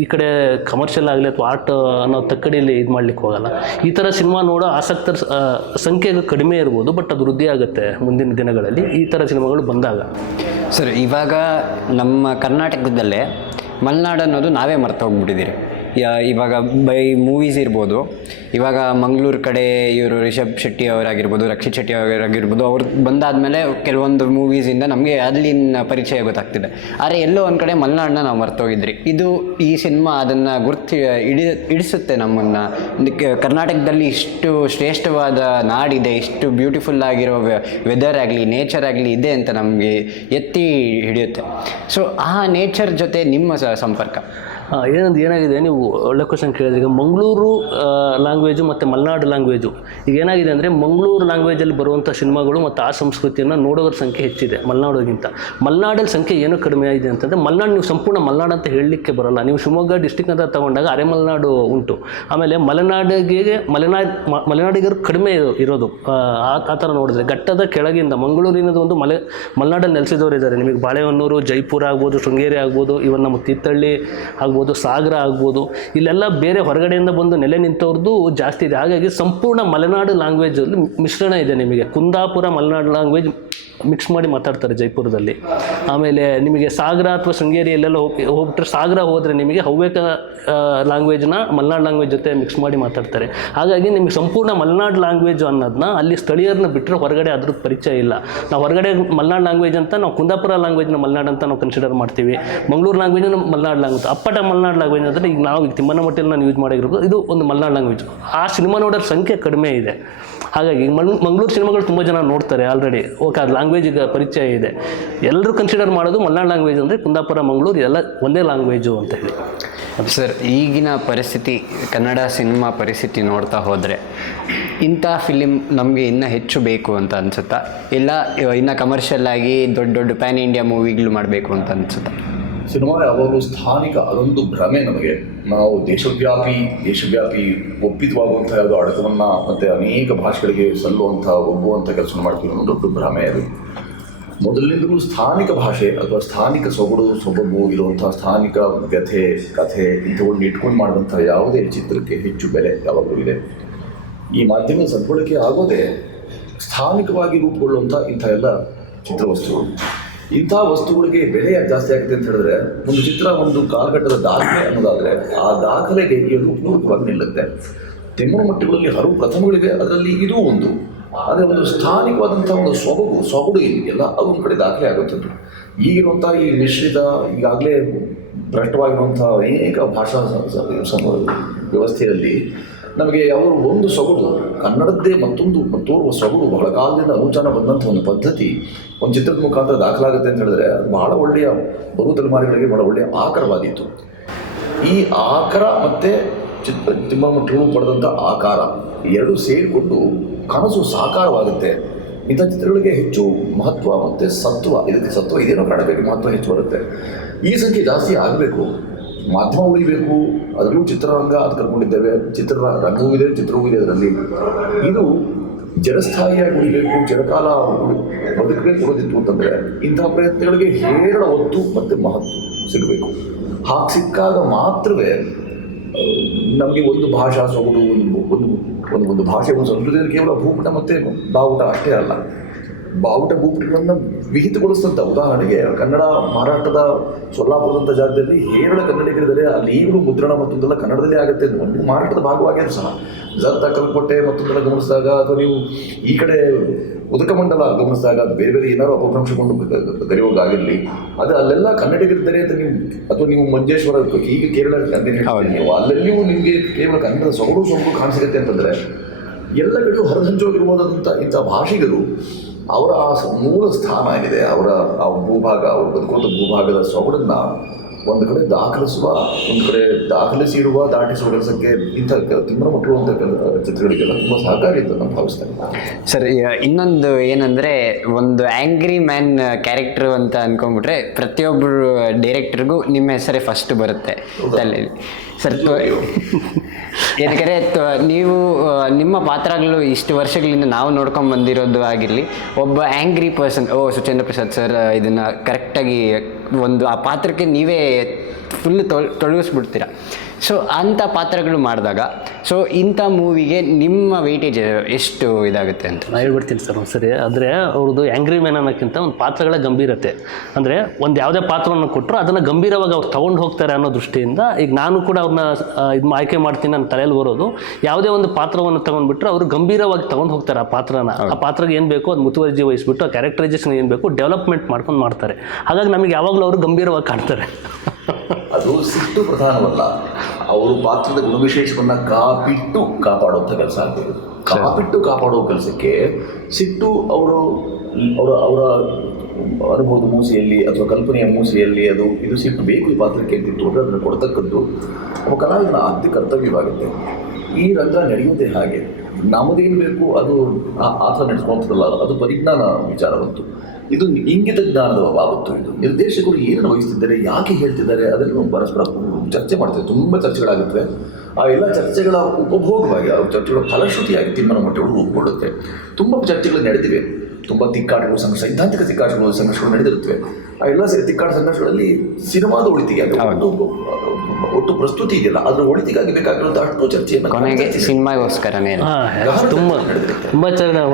ಈ ಕಡೆ ಕಮರ್ಷಿಯಲ್ ಆಗಲಿ ಅಥವಾ ಆರ್ಟ್ ಅನ್ನೋ ತಕ್ಕಡಿಯಲ್ಲಿ ಇದು ಮಾಡ್ಲಿಕ್ಕೆ ಹೋಗಲ್ಲ. ಈ ಥರ ಸಿನಿಮಾ ನೋಡೋ ಆಸಕ್ತರ ಸಂಖ್ಯೆ ಕಡಿಮೆ ಇರ್ಬೋದು, ಬಟ್ ಅದು ವೃದ್ಧಿ ಆಗುತ್ತೆ ಮುಂದಿನ ದಿನಗಳಲ್ಲಿ ಈ ಥರ ಸಿನಿಮಾಗಳು ಬಂದಾಗ. ಸರ್, ಇವಾಗ ನಮ್ಮ ಕರ್ನಾಟಕದಲ್ಲೇ ಮಲೆನಾಡು ಅನ್ನೋದು ನಾವೇ ಮರ್ತೋಗ್ಬಿಟ್ಟಿದ್ದೀರಿ. ಇವಾಗ ಬೈ ಮೂವೀಸ್ ಇರ್ಬೋದು, ಇವಾಗ ಮಂಗಳೂರು ಕಡೆ ಇವರು ರಿಷಬ್ ಶೆಟ್ಟಿ ಅವರಾಗಿರ್ಬೋದು, ರಕ್ಷಿತ್ ಶೆಟ್ಟಿ ಅವರಾಗಿರ್ಬೋದು, ಅವ್ರು ಬಂದಾದಮೇಲೆ ಕೆಲವೊಂದು ಮೂವೀಸಿಂದ ನಮಗೆ ಅಲ್ಲಿನ ಪರಿಚಯ ಗೊತ್ತಾಗ್ತಿದೆ. ಆದರೆ ಎಲ್ಲೋ ಒಂದು ಕಡೆ ಮಲೆನಾಡನ್ನ ನಾವು ಮರ್ತೋಗಿದ್ರಿ. ಈ ಸಿನಿಮಾ ಅದನ್ನು ಇಡಿಸುತ್ತೆ ನಮ್ಮನ್ನು. ಕರ್ನಾಟಕದಲ್ಲಿ ಇಷ್ಟು ಶ್ರೇಷ್ಠವಾದ ನಾಡಿದೆ, ಇಷ್ಟು ಬ್ಯೂಟಿಫುಲ್ ಆಗಿರೋ ವೆದರ್ ಆಗಲಿ ನೇಚರ್ ಆಗಲಿ ಇದೆ ಅಂತ ನಮಗೆ ಎತ್ತಿ ಹಿಡಿಯುತ್ತೆ. ಸೊ ಆ ನೇಚರ್ ಜೊತೆ ನಿಮ್ಮ ಸಂಪರ್ಕ ಏನಾಗಿದೆ, ನೀವು ಒಳ್ಳೆ ಕ್ವಶನ್ ಕೇಳಿದ್ರೆ. ಈಗ ಮಂಗಳೂರು ಲ್ಯಾಂಗ್ವೇಜು ಮತ್ತು ಮಲೆನಾಡು ಲ್ಯಾಂಗ್ವೇಜು ಈಗ ಏನಾಗಿದೆ ಅಂದರೆ, ಮಂಗಳೂರು ಲ್ಯಾಂಗ್ವೇಜಲ್ಲಿ ಬರುವಂಥ ಸಿನಿಮಾಗಳು ಮತ್ತು ಆ ಸಂಸ್ಕೃತಿಯನ್ನು ನೋಡೋದ್ರ ಸಂಖ್ಯೆ ಹೆಚ್ಚಿದೆ ಮಲೆನಾಡಿಗಿಂತ. ಮಲೆನಾಡಲ್ಲಿ ಸಂಖ್ಯೆ ಏನೂ ಕಡಿಮೆ ಆಗಿದೆ ಅಂತಂದರೆ, ಮಲೆನಾಡು ನೀವು ಸಂಪೂರ್ಣ ಮಲೆನಾಡು ಅಂತ ಹೇಳಲಿಕ್ಕೆ ಬರೋಲ್ಲ. ನೀವು ಶಿವಮೊಗ್ಗ ಡಿಸ್ಟಿಕ್ ಅಂತ ತಗೊಂಡಾಗ ಅರೆ ಮಲೆನಾಡು ಉಂಟು. ಆಮೇಲೆ ಮಲೆನಾಡಿಗರು ಕಡಿಮೆ ಇರೋದು. ಆ ಥರ ನೋಡಿದ್ರೆ ಘಟ್ಟದ ಕೆಳಗಿಂದ ಮಂಗಳೂರಿನದು ಒಂದು ಮಲೆನಾಡಲ್ಲಿ ನೆಲೆಸಿದವರು ಇದ್ದಾರೆ. ನಿಮಗೆ ಬಾಳೆಹೊನ್ನೂರು, ಜೈಪುರ ಆಗ್ಬೋದು, ಶೃಂಗೇರಿ ಆಗ್ಬೋದು, ಇವನ್ ನಮ್ಮ ತೀರ್ಥಹಳ್ಳಿ ಆಗ್ಬೋದು, ಸಾಗರ ಆಗ್ಬೋದು, ಇಲ್ಲೆಲ್ಲ ಬೇರೆ ಹೊರಗಡೆಯಿಂದ ಬಂದು ನೆಲೆ ನಿಂತವ್ರದ್ದು ಜಾಸ್ತಿ ಇದೆ. ಹಾಗಾಗಿ ಸಂಪೂರ್ಣ ಮಲೆನಾಡು ಲ್ಯಾಂಗ್ವೇಜಲ್ಲಿ ಮಿಶ್ರಣ ಇದೆ. ನಿಮಗೆ ಕುಂದಾಪುರ ಮಲೆನಾಡು ಲ್ಯಾಂಗ್ವೇಜ್ ಮಿಕ್ಸ್ ಮಾಡಿ ಮಾತಾಡ್ತಾರೆ ಜೈಪುರದಲ್ಲಿ. ಆಮೇಲೆ ನಿಮಗೆ ಸಾಗರ ಅಥವಾ ಶೃಂಗೇರಿ ಎಲ್ಲೆಲ್ಲ ಹೋಗ್ಬಿಟ್ರೆ, ಸಾಗರ ಹೋದರೆ ನಿಮಗೆ ಹವ್ಯಕ ಲ್ಯಾಂಗ್ವೇಜ್ನ ಮಲೆನಾಡು ಲ್ಯಾಂಗ್ವೇಜ್ ಜೊತೆ ಮಿಕ್ಸ್ ಮಾಡಿ ಮಾತಾಡ್ತಾರೆ. ಹಾಗಾಗಿ ನಿಮಗೆ ಸಂಪೂರ್ಣ ಮಲೆನಾಡು ಲ್ಯಾಂಗ್ವೇಜ್ ಅನ್ನೋದನ್ನ ಅಲ್ಲಿ ಸ್ಥಳೀಯರನ್ನ ಬಿಟ್ಟರೆ ಹೊರಗಡೆ ಅದ್ರದ್ದು ಪರಿಚಯ ಇಲ್ಲ. ನಾವು ಹೊರಗಡೆ ಮಲೆನಾಡು ಲ್ಯಾಂಗ್ವೇಜ್ ಅಂತ ನಾವು ಕುಂದಾಪುರ ಲ್ಯಾಂಗ್ವೇಜ್ನ ಮಲೆನಾಡು ಅಂತ ನಾವು ಕನ್ಸಿಡರ್ ಮಾಡ್ತೀವಿ. ಮಂಗಳೂರು ಲ್ಯಾಂಗ್ವೇಜ್ನ ಮಲೆನಾಡು ಲ್ಯಾಂಗ್ವೇಜ್, ಅಪ್ಪಟ ಮಲೆನಾಡು ಲ್ಯಾಂಗ್ವೇಜ್ ಅಂದರೆ ಈಗ ನಾವು ತಿಮ್ಮನ ಮಟ್ಟಿಯಲ್ಲಿ ನಾನು ಯೂಸ್ ಮಾಡಿರ್ಬೋದು, ಇದು ಒಂದು ಮಲೆನಾಡು ಲ್ಯಾಂಗ್ವೇಜ್. ಆ ಸಿನಿಮಾ ನೋಡೋರ ಸಂಖ್ಯೆ ಕಡಿಮೆ ಇದೆ. ಹಾಗಾಗಿ ಮಂಗಳೂರು ಸಿನಿಮಾಗಳು ತುಂಬ ಜನ ನೋಡ್ತಾರೆ ಆಲ್ರೆಡಿ. ಓಕೆ, ಅದು ಲ್ಯಾಂಗ್ವೇಜಿಗೆ ಪರಿಚಯ ಇದೆ. ಎಲ್ಲರೂ ಕನ್ಸಿಡರ್ ಮಾಡೋದು ಮಲೆನಾಡು ಲ್ಯಾಂಗ್ವೇಜ್ ಅಂದರೆ ಕುಂದಾಪುರ, ಮಂಗಳೂರು ಎಲ್ಲ ಒಂದೇ ಲ್ಯಾಂಗ್ವೇಜು ಅಂತ ಹೇಳಿ. ಸರ್, ಈಗಿನ ಪರಿಸ್ಥಿತಿ, ಕನ್ನಡ ಸಿನಿಮಾ ಪರಿಸ್ಥಿತಿ ನೋಡ್ತಾ ಹೋದರೆ ಇಂಥ ಫಿಲಿಮ್ ನಮಗೆ ಇನ್ನೂ ಹೆಚ್ಚು ಬೇಕು ಅಂತ ಅನಿಸುತ್ತಾ, ಇಲ್ಲ ಇನ್ನು ಕಮರ್ಷಿಯಲ್ ಆಗಿ ದೊಡ್ಡ ದೊಡ್ಡ ಪ್ಯಾನ್ ಇಂಡಿಯಾ ಮೂವಿಗಳು ಮಾಡಬೇಕು ಅಂತ ಅನಿಸುತ್ತಾ? ಸಿನಿಮಾ ಯಾವಾಗಲೂ ಸ್ಥಾನಿಕ, ಅದೊಂದು ಭ್ರಮೆ ನಮಗೆ. ನಾವು ದೇಶವ್ಯಾಪಿ ಒಪ್ಪಿತವಾಗುವಂಥ ಯಾವುದೋ ಅಡಕವನ್ನು ಮತ್ತು ಅನೇಕ ಭಾಷೆಗಳಿಗೆ ಒಗ್ಗುವಂಥ ಕೆಲಸ ಮಾಡ್ತೀವಿ ಅನ್ನೋ ದೊಡ್ಡ ಭ್ರಮೆ ಅದು. ಮೊದಲಿನಿಂದಲೂ ಸ್ಥಾನಿಕ ಭಾಷೆ ಅಥವಾ ಸ್ಥಾನಿಕ ಸೊಬಗು ಇರುವಂಥ ಸ್ಥಾನಿಕ ವ್ಯಥೆ, ಕಥೆ ಇಂಥವುಗಳನ್ನ ಇಟ್ಕೊಂಡು ಮಾಡಿದಂಥ ಯಾವುದೇ ಚಿತ್ರಕ್ಕೆ ಹೆಚ್ಚು ಬೆಲೆ ಯಾವಾಗಲೂ ಇದೆ. ಈ ಮಾಧ್ಯಮ ಸದ್ಬಳಕೆ ಆಗೋದೇ ಸ್ಥಾನಿಕವಾಗಿ ರೂಪುಗೊಳ್ಳುವಂಥ ಇಂಥ ಎಲ್ಲ ಚಿತ್ರವಸ್ತುಗಳು. ಇಂಥ ವಸ್ತುಗಳಿಗೆ ಬೆಲೆ ಯಾಕೆ ಜಾಸ್ತಿ ಆಗುತ್ತೆ ಅಂತ ಹೇಳಿದ್ರೆ, ಒಂದು ಚಿತ್ರ ಒಂದು ಕಾಲಘಟ್ಟದ ದಾಖಲೆ ಅನ್ನೋದಾದರೆ ಆ ದಾಖಲೆಗೆ ಈ ರೂಪವಾಗಿ ನಿಲ್ಲುತ್ತೆ. ತೆಮ್ಮನ ಮಟ್ಟಗಳಲ್ಲಿ ಹಲವು ಪ್ರಥಮಗಳಿವೆ, ಅದರಲ್ಲಿ ಇದೂ ಒಂದು. ಆದರೆ ಒಂದು ಸ್ಥಾನಿಕವಾದಂಥ ಒಂದು ಸೊಗಡು ಇದೆಯಲ್ಲ, ಅದು ಒಂದು ಕಡೆ ದಾಖಲೆ ಆಗುತ್ತದೆ. ಈಗಿರುವಂಥ ಈ ಮಿಶ್ರಿತ, ಈಗಾಗಲೇ ಭ್ರಷ್ಟವಾಗಿರುವಂಥ ಅನೇಕ ಭಾಷಾ ವ್ಯವಸ್ಥೆಯಲ್ಲಿ ನಮಗೆ ಯಾವ ಒಂದು ಸೊಗಡು, ಕನ್ನಡದ್ದೇ ಮತ್ತೊಂದು ತೋರುವ ಸೊಗಡು, ಬಹಳ ಕಾಲದಿಂದ ಅನುಚಾನ ಬಂದಂಥ ಒಂದು ಪದ್ಧತಿ ಒಂದು ಚಿತ್ರದ ಮುಖಾಂತರ ದಾಖಲಾಗುತ್ತೆ ಅಂತ ಹೇಳಿದ್ರೆ, ಅದು ಬಹಳ ಒಳ್ಳೆಯ ಬಹು ತಲೆಮಾರಿಗಳಿಗೆ ಬಹಳ ಒಳ್ಳೆಯ ಆಕರವಾಗಿತ್ತು. ಈ ಆಕರ ಮತ್ತು ತಿಮ್ಮನ ಮಟ್ಟಗಳು ಪಡೆದಂಥ ಆಕಾರ ಎರಡೂ ಸೇರಿಕೊಂಡು ಕನಸು ಸಾಕಾರವಾಗುತ್ತೆ. ಇಂಥ ಚಿತ್ರಗಳಿಗೆ ಹೆಚ್ಚು ಮಹತ್ವ ಮತ್ತು ಇದಕ್ಕೆ ಸತ್ವ ಇದೇನೋ ಕಾಣಬೇಕು, ಮಹತ್ವ ಹೆಚ್ಚು ಬರುತ್ತೆ. ಈ ಸಂಖ್ಯೆ ಜಾಸ್ತಿ ಆಗಬೇಕು, ಮಾಧ್ಯಮ ಉಳಿಬೇಕು. ಅದರಲ್ಲೂ ಚಿತ್ರರಂಗ ಅದು ಕರ್ಕೊಂಡಿದ್ದೇವೆ, ಚಿತ್ರರಂಗವೂ ಇದೆ, ಚಿತ್ರವೂ ಇದೆ. ಅದರಲ್ಲಿ ಇದು ಜನಸ್ಥಾಯಿಯಾಗಿ ಉಳಿಬೇಕು, ಜನಕಾಲ ಬದುಕಬೇಕು ಅನ್ನೋದಿತ್ತು ಅಂತಂದರೆ ಇಂತಹ ಪ್ರಯತ್ನಗಳಿಗೆ ಹೇರಳ ಒತ್ತು ಮತ್ತು ಮಹತ್ವ ಸಿಗಬೇಕು. ಹಾಗೆ ಸಿಕ್ಕಾಗ ಮಾತ್ರವೇ ನಮಗೆ ಒಂದು ಭಾಷಾ ಸೊಗಡು, ಒಂದು ಭಾಷೆ, ಒಂದು ಸಂಸ್ಕೃತಿಯಲ್ಲಿ ಕೇವಲ ಭೂಪಟ ಮತ್ತು ಬಾವುಟ ಅಷ್ಟೇ ಅಲ್ಲ, ಬಾವುಟ ಭೂಪಟಗಳನ್ನು ವಿಹಿತಗೊಳಿಸಿದಂಥ ಉದಾಹರಣೆಗೆ ಕನ್ನಡ ಮಹಾರಾಷ್ಟ್ರದ ಸೊಲ್ಲಾಪುರದಂಥ ಜಾಗದಲ್ಲಿ ಹೇರಳ ಕನ್ನಡಿಗರಿದ್ದಾರೆ. ಅಲ್ಲಿ ಈಗಲೂ ಮುದ್ರಣ ಮತ್ತೊಂದೆಲ್ಲ ಕನ್ನಡದಲ್ಲೇ ಆಗುತ್ತೆ. ಮಹಾರಾಷ್ಟ್ರದ ಭಾಗವಾಗಿಯೂ ಸಹ ಜತ್ತ ಕಲ್ಕೋಟೆ ಮತ್ತೊಂದೆಲ್ಲ ಗಮನಿಸಿದಾಗ, ಅಥವಾ ನೀವು ಈ ಕಡೆ ಉದಕಮಂಡಲ ಗಮನಿಸಿದಾಗ ಬೇರೆ ಬೇರೆ ಏನಾದ್ರು ಅಪಭ್ರಂಶಗೊಂಡು ಕರೆಯೋಗಾಗಿರಲಿ, ಅದು ಅಲ್ಲೆಲ್ಲ ಕನ್ನಡಿಗರಿದ್ದಾರೆ ಅಂತ ನೀವು, ಅಥವಾ ನೀವು ಮಂಜೇಶ್ವರ ಈಗ ಕೇರಳ ನೀವು ಅಲ್ಲೆಲ್ಲಿಯೂ ನಿಮಗೆ ಕೇವಲ ಕನ್ನಡದ ಸೊಗಡು ಕಾಣಿಸಿರುತ್ತೆ ಅಂತಂದರೆ ಎಲ್ಲ ಕಡೆಯೂ ಹರಿಹಂಚೋಗಿರ್ಬೋದಂಥ ಇಂಥ ಭಾಷಿಗರು ಅವರ ಆ ಮೂಲ ಸ್ಥಾನ ಏನಿದೆ, ಅವರ ಆ ಭೂಭಾಗ, ಅವರು ಬದುಕುವಂಥ ಭೂಭಾಗದ ಸೊಗಡನ್ನು ಒಂದು ಕಡೆ ದಾಖಲಿಸುವ, ಒಂದು ಕಡೆ ದಾಖಲಿಸಿ ಇಡುವ, ದಾಟಿಸುವ ಕೆಲಸಕ್ಕೆ ಇಂಥ ತಿಮ್ಮನ ಮುಟ್ಟುವಂಥ ಚಿತ್ರಗಳಿಗೆಲ್ಲ ತುಂಬ ಸಹಕಾರಿ ಅಂತ ನಾನು ಭಾವಿಸ್ತೇನೆ. ಸರ್, ಇನ್ನೊಂದು ಏನಂದರೆ, ಒಂದು ಆ್ಯಂಗ್ರಿ ಮ್ಯಾನ್ ಕ್ಯಾರೆಕ್ಟ್ರು ಅಂತ ಅಂದ್ಕೊಂಡ್ಬಿಟ್ರೆ ಪ್ರತಿಯೊಬ್ಬರು ಡೈರೆಕ್ಟ್ರಿಗೂ ನಿಮ್ಮ ಹೆಸರೇ ಫಸ್ಟ್ ಬರುತ್ತೆ ತಲೆಯಲ್ಲಿ. ಸರ್, ಯಾಕಂದರೆ ನೀವು ನಿಮ್ಮ ಪಾತ್ರಗಳು ಇಷ್ಟು ವರ್ಷಗಳಿಂದ ನಾವು ನೋಡ್ಕೊಂಡು ಬಂದಿರೋದು ಆಗಿರಲಿ, ಒಬ್ಬ angry person, Suchendra Prasad sir ಇದನ್ನು ಕರೆಕ್ಟಾಗಿ ಒಂದು ಆ ಪಾತ್ರಕ್ಕೆ ನೀವೇ ಫುಲ್ ತೊಡಗಿಸ್ಬಿಡ್ತೀರ. ಸೊ ಅಂಥ ಪಾತ್ರಗಳು ಮಾಡಿದಾಗ, ಸೊ ಇಂಥ ಮೂವಿಗೆ ನಿಮ್ಮ ವೆಯ್ಟೇಜ್ ಎಷ್ಟು ಇದಾಗುತ್ತೆ ಅಂತ ನಾನು ಹೇಳ್ಬಿಡ್ತೀನಿ ಸರ್ ಒಂದ್ಸರಿ. ಅಂದರೆ ಅವ್ರದ್ದು ಆ್ಯಂಗ್ರಿ ಮ್ಯಾನ್ ಅನ್ನೋಕ್ಕಿಂತ ಒಂದು ಪಾತ್ರಗಳ ಗಂಭೀರತೆ, ಅಂದರೆ ಒಂದು ಯಾವುದೇ ಪಾತ್ರವನ್ನು ಕೊಟ್ಟರು ಅದನ್ನು ಗಂಭೀರವಾಗಿ ಅವ್ರು ತೊಗೊಂಡು ಹೋಗ್ತಾರೆ ಅನ್ನೋ ದೃಷ್ಟಿಯಿಂದ ಈಗ ನಾನು ಕೂಡ ಅವ್ರನ್ನ ಆಯ್ಕೆ ಮಾಡ್ತೀನಿ ನನ್ನ ತಲೆಯಲ್ಲಿ ಬರೋದು, ಯಾವುದೇ ಒಂದು ಪಾತ್ರವನ್ನು ತೊಗೊಂಡ್ಬಿಟ್ರೆ ಅವರು ಗಂಭೀರವಾಗಿ ತೊಗೊಂಡು ಹೋಗ್ತಾರೆ ಆ ಪಾತ್ರನ. ಆ ಪಾತ್ರಕ್ಕೆ ಏನು ಬೇಕೋ ಅದು ಮುತುವರ್ಜಿ ವಹಿಸ್ಬಿಟ್ಟು ಆ ಕ್ಯಾರೆಕ್ಟರೈಸೇಷನ್ ಏನು ಬೇಕು ಡೆವಲಪ್ಮೆಂಟ್ ಮಾಡ್ಕೊಂಡು ಮಾಡ್ತಾರೆ. ಹಾಗಾಗಿ ನಮಗೆ ಯಾವಾಗಲೂ ಅವರು ಗಂಭೀರವಾಗಿ ಕಾಣ್ತಾರೆ. ಅದು ಸಿಟ್ಟು ಪ್ರಧಾನವಲ್ಲ, ಅವರು ಪಾತ್ರದ ಗುಣವಿಶೇಷವನ್ನು ಕಾಪಿಟ್ಟು ಕಾಪಾಡುವಂಥ ಕೆಲಸ ಆಗ್ತದೆ. ಕಾಪಿಟ್ಟು ಕಾಪಾಡುವ ಕೆಲಸಕ್ಕೆ ಸಿಟ್ಟು ಅವರು ಅವರ ಅನುಭವದ ಮೂಸೆಯಲ್ಲಿ ಅಥವಾ ಕಲ್ಪನೆಯ ಮೂಸೆಯಲ್ಲಿ ಇದು ಸಿಟ್ಟು ಬೇಕು ಈ ಪಾತ್ರಕ್ಕೆ ಅಂತಿತ್ತು ಅಂದರೆ ಅದನ್ನು ಕೊಡ್ತಕ್ಕದ್ದು ಒಬ್ಬ ಕಲಾವಿದನ ಆದ್ಯ ಕರ್ತವ್ಯವಾಗುತ್ತೆ. ಈ ರಂಗ ನಡೆಯುವುದೇ ಹಾಗೆ, ನಮ್ಮದೇನು ಬೇಕು ಅದು ಆ ಥರ ನಡೆಸ್ಕೊಂತದಲ್ಲ, ಅದು ಪರಿಜ್ಞಾನ ವಿಚಾರ ಬಂತು. ಇದು ಇಂಗಿತ ಜ್ಞಾನದ ಬಾಬತ್ತು. ಇದು ನಿರ್ದೇಶಕರು ಏನನ್ನು ವಹಿಸ್ತಿದ್ದಾರೆ, ಯಾಕೆ ಹೇಳ್ತಿದ್ದಾರೆ, ಅದನ್ನು ಪರಸ್ಪರ ಚರ್ಚೆ ಮಾಡ್ತೇವೆ. ತುಂಬ ಚರ್ಚೆಗಳಾಗುತ್ತವೆ. ಆ ಎಲ್ಲ ಚರ್ಚೆಗಳ ಉಪಭೋಗವಾಗಿ, ಆ ಚರ್ಚೆಗಳ ಫಲಶ್ರುತಿಯಾಗಿ ತಿಮ್ಮನ ಮೊಟ್ಟೆಗಳು ರೂಪುಗೊಳ್ಳುತ್ತೆ. ತುಂಬ ಚರ್ಚೆಗಳು ನಡೆದಿವೆ, ತುಂಬ ತಿಕ್ಕಾಟಗಳು, ಸೈದ್ಧಾಂತಿಕ ತಿಕ್ಕಾಟಗಳು, ಸಂಘರ್ಷಗಳು ನಡೆದಿರುತ್ತವೆ. ಆ ಎಲ್ಲ ತಿಕ್ಕಾಟ ಸಂಘರ್ಷಗಳಲ್ಲಿ ಸಿನಿಮಾದ ಒಳಿತಿಗೆ, ಒಟ್ಟು ಪ್ರಸ್ತುತಿ ಇದೆಯಲ್ಲ ಅದರ ಒಳಿತಿಗಾಗಿ ಬೇಕಾಗಿರುವಂಥ ಅಷ್ಟು ಚರ್ಚೆಯನ್ನು ಕೊನೆಗೆ ಸಿನಿಮಾಗೋಸ್ಕರನೇ ತುಂಬ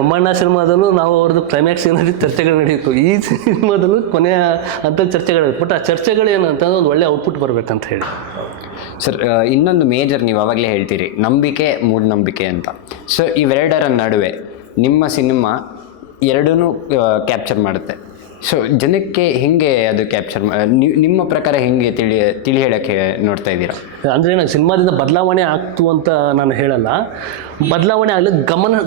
ಒಮ್ಮಣ್ಣ ಸಿನಿಮಾದಲ್ಲೂ ನಾವು ಅವ್ರದ್ದು ಕ್ಲೈಮ್ಯಾಕ್ಸ್ ಏನಾದ್ರು ಚರ್ಚೆಗಳು ನಡೆಯಿತು. ಈ ಸಿನಿಮಾದಲ್ಲೂ ಕೊನೆಯ ಅಂಥ ಚರ್ಚೆಗಳು, ಬಟ್ ಆ ಚರ್ಚೆಗಳು ಏನಂತ ಒಂದು ಒಳ್ಳೆ ಔಟ್ಪುಟ್ ಬರಬೇಕಂತ ಹೇಳಿ. ಸರ್, ಇನ್ನೊಂದು ಮೇಜರ್ ನೀವು ಅವಾಗಲೇ ಹೇಳ್ತೀರಿ, ನಂಬಿಕೆ ಮೂಢನಂಬಿಕೆ ಅಂತ. ಸೊ ಇವೆರಡರ ನಡುವೆ ನಿಮ್ಮ ಸಿನಿಮಾ ಎರಡೂ ಕ್ಯಾಪ್ಚರ್ ಮಾಡುತ್ತೆ. ಸೊ ಜನಕ್ಕೆ ಹೇಗೆ ಅದು ಕ್ಯಾಪ್ಚರ್ ನಿಮ್ಮ ಪ್ರಕಾರ ಹೇಗೆ ತಿಳಿ ಹೇಳೋಕ್ಕೆ ನೋಡ್ತಾ ಇದ್ದೀರಾ? ಅಂದರೆ ನಾನು ಸಿನಿಮಾದಿಂದ ಬದಲಾವಣೆ ಆಗ್ತು ಅಂತ ನಾನು ಹೇಳಲ್ಲ, ಬದಲಾವಣೆ ಆಗಲಿ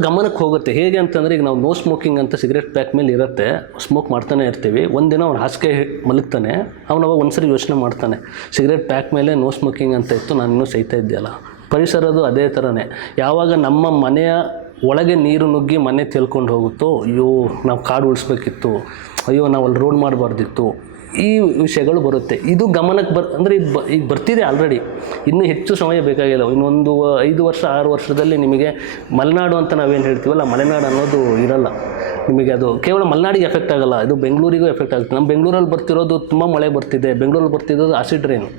ಗಮನಕ್ಕೆ ಹೋಗುತ್ತೆ. ಹೇಗೆ ಅಂತಂದರೆ, ಈಗ ನಾವು ನೋ ಸ್ಮೋಕಿಂಗ್ ಅಂತ ಸಿಗರೇಟ್ ಪ್ಯಾಕ್ ಮೇಲೆ ಇರುತ್ತೆ, ಸ್ಮೋಕ್ ಮಾಡ್ತಾನೆ ಇರ್ತೀವಿ. ಒಂದಿನ ಅವ್ನು ಹಾಸಿಗೆ ಮಲಗ್ತಾನೆ, ಅವನವಾಗ ಒಂದ್ಸರಿ ಯೋಚನೆ ಮಾಡ್ತಾನೆ, ಸಿಗರೇಟ್ ಪ್ಯಾಕ್ ಮೇಲೆ ನೋ ಸ್ಮೋಕಿಂಗ್ ಅಂತ ಇತ್ತು, ನಾನು ಇನ್ನೂ ಸಹಿತಾ ಇದೆಯಲ್ಲ. ಪರಿಸರದು ಅದೇ ಥರನೇ. ಯಾವಾಗ ನಮ್ಮ ಮನೆಯ ಒಳಗೆ ನೀರು ನುಗ್ಗಿ ಮನೆ ತೇಲ್ಕೊಂಡು ಹೋಗುತ್ತೋ, ಅಯ್ಯೋ ನಾವು ಕಾಡು ಉಳಿಸ್ಬೇಕಿತ್ತು, ಅಯ್ಯೋ ನಾವು ಅಲ್ಲಿ ರೋಡ್ ಮಾಡಬಾರ್ದಿತ್ತು, ಈ ವಿಷಯಗಳು ಬರುತ್ತೆ. ಇದು ಗಮನಕ್ಕೆ ಅಂದರೆ ಈಗ ಬರ್ತಿದೆ ಆಲ್ರೆಡಿ, ಇನ್ನೂ ಹೆಚ್ಚು ಸಮಯ ಬೇಕಾಗಿಲ್ಲ. ಇನ್ನೊಂದು 5 ವರ್ಷ 6 ವರ್ಷದಲ್ಲಿ ನಿಮಗೆ ಮಲೆನಾಡು ಅಂತ ನಾವೇನು ಹೇಳ್ತೀವಲ್ಲ, ಮಲೆನಾಡು ಅನ್ನೋದು ಇರಲ್ಲ ನಿಮಗೆ. ಅದು ಕೇವಲ ಮಲೆನಾಡಿಗೆ ಎಫೆಕ್ಟ್ ಆಗೋಲ್ಲ, ಇದು ಬೆಂಗಳೂರಿಗೂ ಎಫೆಕ್ಟ್ ಆಗುತ್ತೆ. ನಮ್ಮ ಬೆಂಗಳೂರಲ್ಲಿ ಬರ್ತಿರೋದು ತುಂಬ ಮಳೆ ಬರ್ತಿದೆ, ಬೆಂಗಳೂರಲ್ಲಿ ಬರ್ತಿರೋದು ಆಸಿಡ್ ರೈನು,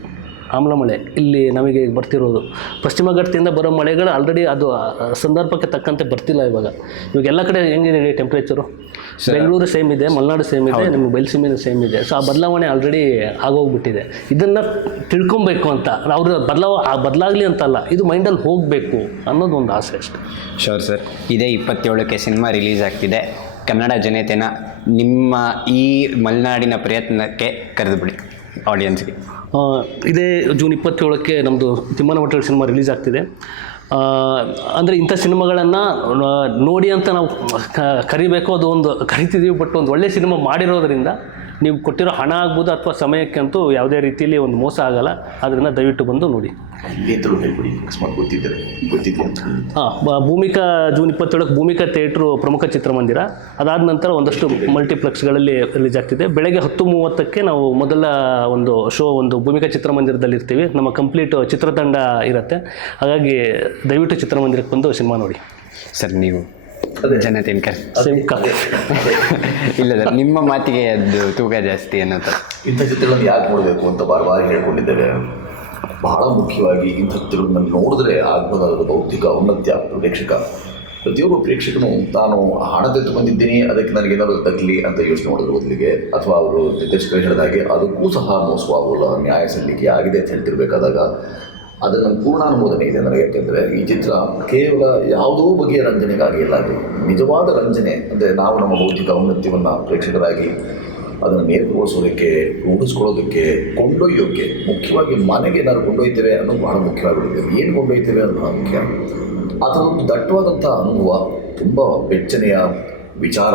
ಆಮ್ಲ ಮಳೆ ಇಲ್ಲಿ ನಮಗೆ ಬರ್ತಿರೋದು. ಪಶ್ಚಿಮ ಘಟ್ಟದಿಂದ ಬರೋ ಮಳೆಗಳು ಆಲ್ರೆಡಿ ಅದು ಸಂದರ್ಭಕ್ಕೆ ತಕ್ಕಂತೆ ಬರ್ತಿಲ್ಲ ಇವಾಗೆಲ್ಲ ಕಡೆ ಹೆಂಗಿದೆ ಟೆಂಪ್ರೇಚರು. ಬೆಂಗಳೂರು ಸೇಮ್ ಇದೆ, ಮಲೆನಾಡು ಸೇಮ್ ಇದೆ, ನಿಮ್ಮ ಬಯಲುಸೀಮೆ ಸೇಮ್ ಇದೆ. ಸೊ ಆ ಬದಲಾವಣೆ ಆಲ್ರೆಡಿ ಆಗೋಗ್ಬಿಟ್ಟಿದೆ. ಇದನ್ನು ತಿಳ್ಕೊಬೇಕು ಅಂತ ಅವರು ಬದಲಾಗಲಿ ಅಂತಲ್ಲ, ಇದು ಮೈಂಡಲ್ಲಿ ಹೋಗಬೇಕು ಅನ್ನೋದು ಒಂದು ಆಸೆ ಅಷ್ಟೆ. ಶೋರ್ ಸರ್, ಇದೇ 27ಕ್ಕೆ ಸಿನಿಮಾ ರಿಲೀಸ್ ಆಗ್ತಿದೆ. ಕನ್ನಡ ಜನತೆನ ನಿಮ್ಮ ಈ ಮಲೆನಾಡಿನ ಪ್ರಯತ್ನಕ್ಕೆ ಕರೆದುಬಿಡಿ ಆಡಿಯನ್ಸ್ಗೆ. ಇದೇ ಜೂನ್ 27ಕ್ಕೆ ನಮ್ಮದು ತಿಮ್ಮನ ಮೊಟ್ಟೆಗಳು ಸಿನಿಮಾ ರಿಲೀಸ್ ಆಗ್ತಿದೆ. ಅಂದರೆ ಇಂಥ ಸಿನಿಮಾಗಳನ್ನು ನೋಡಿ ಅಂತ ನಾವು ಕರಿಬೇಕು, ಅದು ಒಂದು ಕರಿತಿದ್ದೀವಿ. ಬಟ್ ಒಂದು ಒಳ್ಳೆಯ ಸಿನಿಮಾ ಮಾಡಿರೋದ್ರಿಂದ ನೀವು ಕೊಟ್ಟಿರೋ ಹಣ ಆಗ್ಬೋದು ಅಥವಾ ಸಮಯಕ್ಕೆ ಅಂತೂ ಯಾವುದೇ ರೀತಿಯಲ್ಲಿ ಒಂದು ಮೋಸ ಆಗಲ್ಲ. ಅದರಿಂದ ದಯವಿಟ್ಟು ಬಂದು ನೋಡಿ. ಭೂಮಿಕಾ ಜೂನ್ 27ಕ್ಕೆ ಭೂಮಿಕಾ ಥಿಯೇಟ್ರು ಪ್ರಮುಖ ಚಿತ್ರಮಂದಿರ. ಅದಾದ ನಂತರ ಒಂದಷ್ಟು ಮಲ್ಟಿಪ್ಲೆಕ್ಸ್ಗಳಲ್ಲಿ ರಿಲೀಸ್ ಆಗ್ತಿದೆ. ಬೆಳಗ್ಗೆ 10:30ಕ್ಕೆ ನಾವು ಮೊದಲ ಒಂದು ಶೋ ಒಂದು ಭೂಮಿಕಾ ಚಿತ್ರಮಂದಿರದಲ್ಲಿ ಇರ್ತೀವಿ. ನಮ್ಮ ಕಂಪ್ಲೀಟ್ ಚಿತ್ರತಂಡ ಇರುತ್ತೆ. ಹಾಗಾಗಿ ದಯವಿಟ್ಟು ಚಿತ್ರಮಂದಿರಕ್ಕೆ ಬಂದು ಸಿನಿಮಾ ನೋಡಿ. ಸರ್, ನೀವು ಅದೇ ಜನತೆಯನ್ನು ಕರೆ ಸಿಂಕ ಇಲ್ಲ ಸರ್, ನಿಮ್ಮ ಮಾತಿಗೆ ಅದು ತೂಕ ಜಾಸ್ತಿ ಅನ್ನೋ ಥರ. ಇಂಥ ಚಿತ್ರಗಳನ್ನು ಯಾಕೆ ನೋಡಬೇಕು ಅಂತ ಬಾರಿ ಹೇಳ್ಕೊಂಡಿದ್ದೇವೆ. ಬಹಳ ಮುಖ್ಯವಾಗಿ ಇಂಥ ಚಿತ್ರಗಳನ್ನ ನೋಡಿದ್ರೆ ಆಗ್ಬೋದಾದ ಬೌದ್ಧಿಕ ಔನ್ನತ್ಯ ಪ್ರೇಕ್ಷಕ, ಪ್ರತಿಯೊಬ್ಬ ಪ್ರೇಕ್ಷಕನು ತಾನು ಹಣ ತೆತ್ತು ಬಂದಿದ್ದೀನಿ ಅದಕ್ಕೆ ನನಗೇನಾದರೂ ತಗಲಿ ಅಂತ ಯೋಚನೆ ಮಾಡೋದ್ರ ಬದಲಿಗೆ, ಅಥವಾ ಅವರು ನಿರ್ದೇಶಕರು ಹೇಳಿದ ಹಾಗೆ ಅದಕ್ಕೂ ಸಹ ಮೋಸವಾಗಲ್ಲ, ನ್ಯಾಯ ಸಲ್ಲಿಕೆ ಆಗಿದೆ ಅಂತ ಹೇಳ್ತಿರ್ಬೇಕಾದಾಗ ಅದರ ನನ್ನ ಪೂರ್ಣ ಅನುಮೋದನೆ ಇದೆ ನನಗೆ. ಯಾಕೆಂದರೆ ಈ ಚಿತ್ರ ಕೇವಲ ಯಾವುದೋ ಬಗೆಯ ರಂಜನೆಗಾಗಿ ಇಲ್ಲ, ಅದು ನಿಜವಾದ ರಂಜನೆ. ಅಂದರೆ ನಾವು ನಮ್ಮ ಬೌದ್ಧಿಕ ಔನ್ನತ್ಯವನ್ನು ಪ್ರೇಕ್ಷಕರಾಗಿ ಅದನ್ನು ಮೇಲ್ಗೊಳಿಸೋದಕ್ಕೆ, ರೂಢಿಸ್ಕೊಳ್ಳೋದಕ್ಕೆ, ಕೊಂಡೊಯ್ಯೋಕ್ಕೆ, ಮುಖ್ಯವಾಗಿ ಮನೆಗೆ ಏನಾದ್ರು ಕೊಂಡೊಯ್ತೇವೆ ಅನ್ನೋದು ಬಹಳ ಮುಖ್ಯವಾಗಿಬಿಟ್ಟಿದೆ. ಏನು ಕೊಂಡೊಯ್ತೇವೆ ಅನ್ನೋದು ಬಹಳ ಮುಖ್ಯ. ಆ ಥರದೊಂದು ದಟ್ಟವಾದಂಥ ಅನುಭವ, ತುಂಬ ಬೆಚ್ಚನೆಯ ವಿಚಾರ,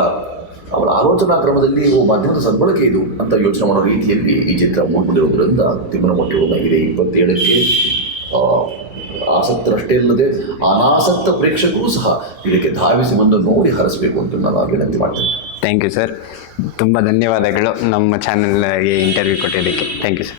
ಅವರ ಆಲೋಚನಾ ಕ್ರಮದಲ್ಲಿ ಮಾಧ್ಯಮದ ಸದ್ಬಳಕೆ ಇದು ಅಂತ ಯೋಚನೆ ಮಾಡೋ ರೀತಿಯಲ್ಲಿ ಈ ಚಿತ್ರ ಮೂಡಿಕೊಂಡಿರೋದ್ರಿಂದ ತಿಮ್ಮನ ಮೊಟ್ಟೆಗಳು ಇದೆ 27ಕ್ಕೆ ಆಸಕ್ತರಷ್ಟೇ ಅಲ್ಲದೆ ಅನಾಸಕ್ತ ಪ್ರೇಕ್ಷಕರು ಸಹ ಇದಕ್ಕೆ ಧಾವಿಸಿ ಬಂದು ನೋಡಿ ಹರಿಸಬೇಕು ಅಂತ ನಾನು ವಿನಂತಿ ಮಾಡ್ತೇನೆ. ಥ್ಯಾಂಕ್ ಯು ಸರ್, ತುಂಬ ಧನ್ಯವಾದಗಳು ನಮ್ಮ ಚಾನಲ್ಗೆ ಇಂಟರ್ವ್ಯೂ ಕೊಟ್ಟಿದ್ದಕ್ಕೆ. Thank you sir.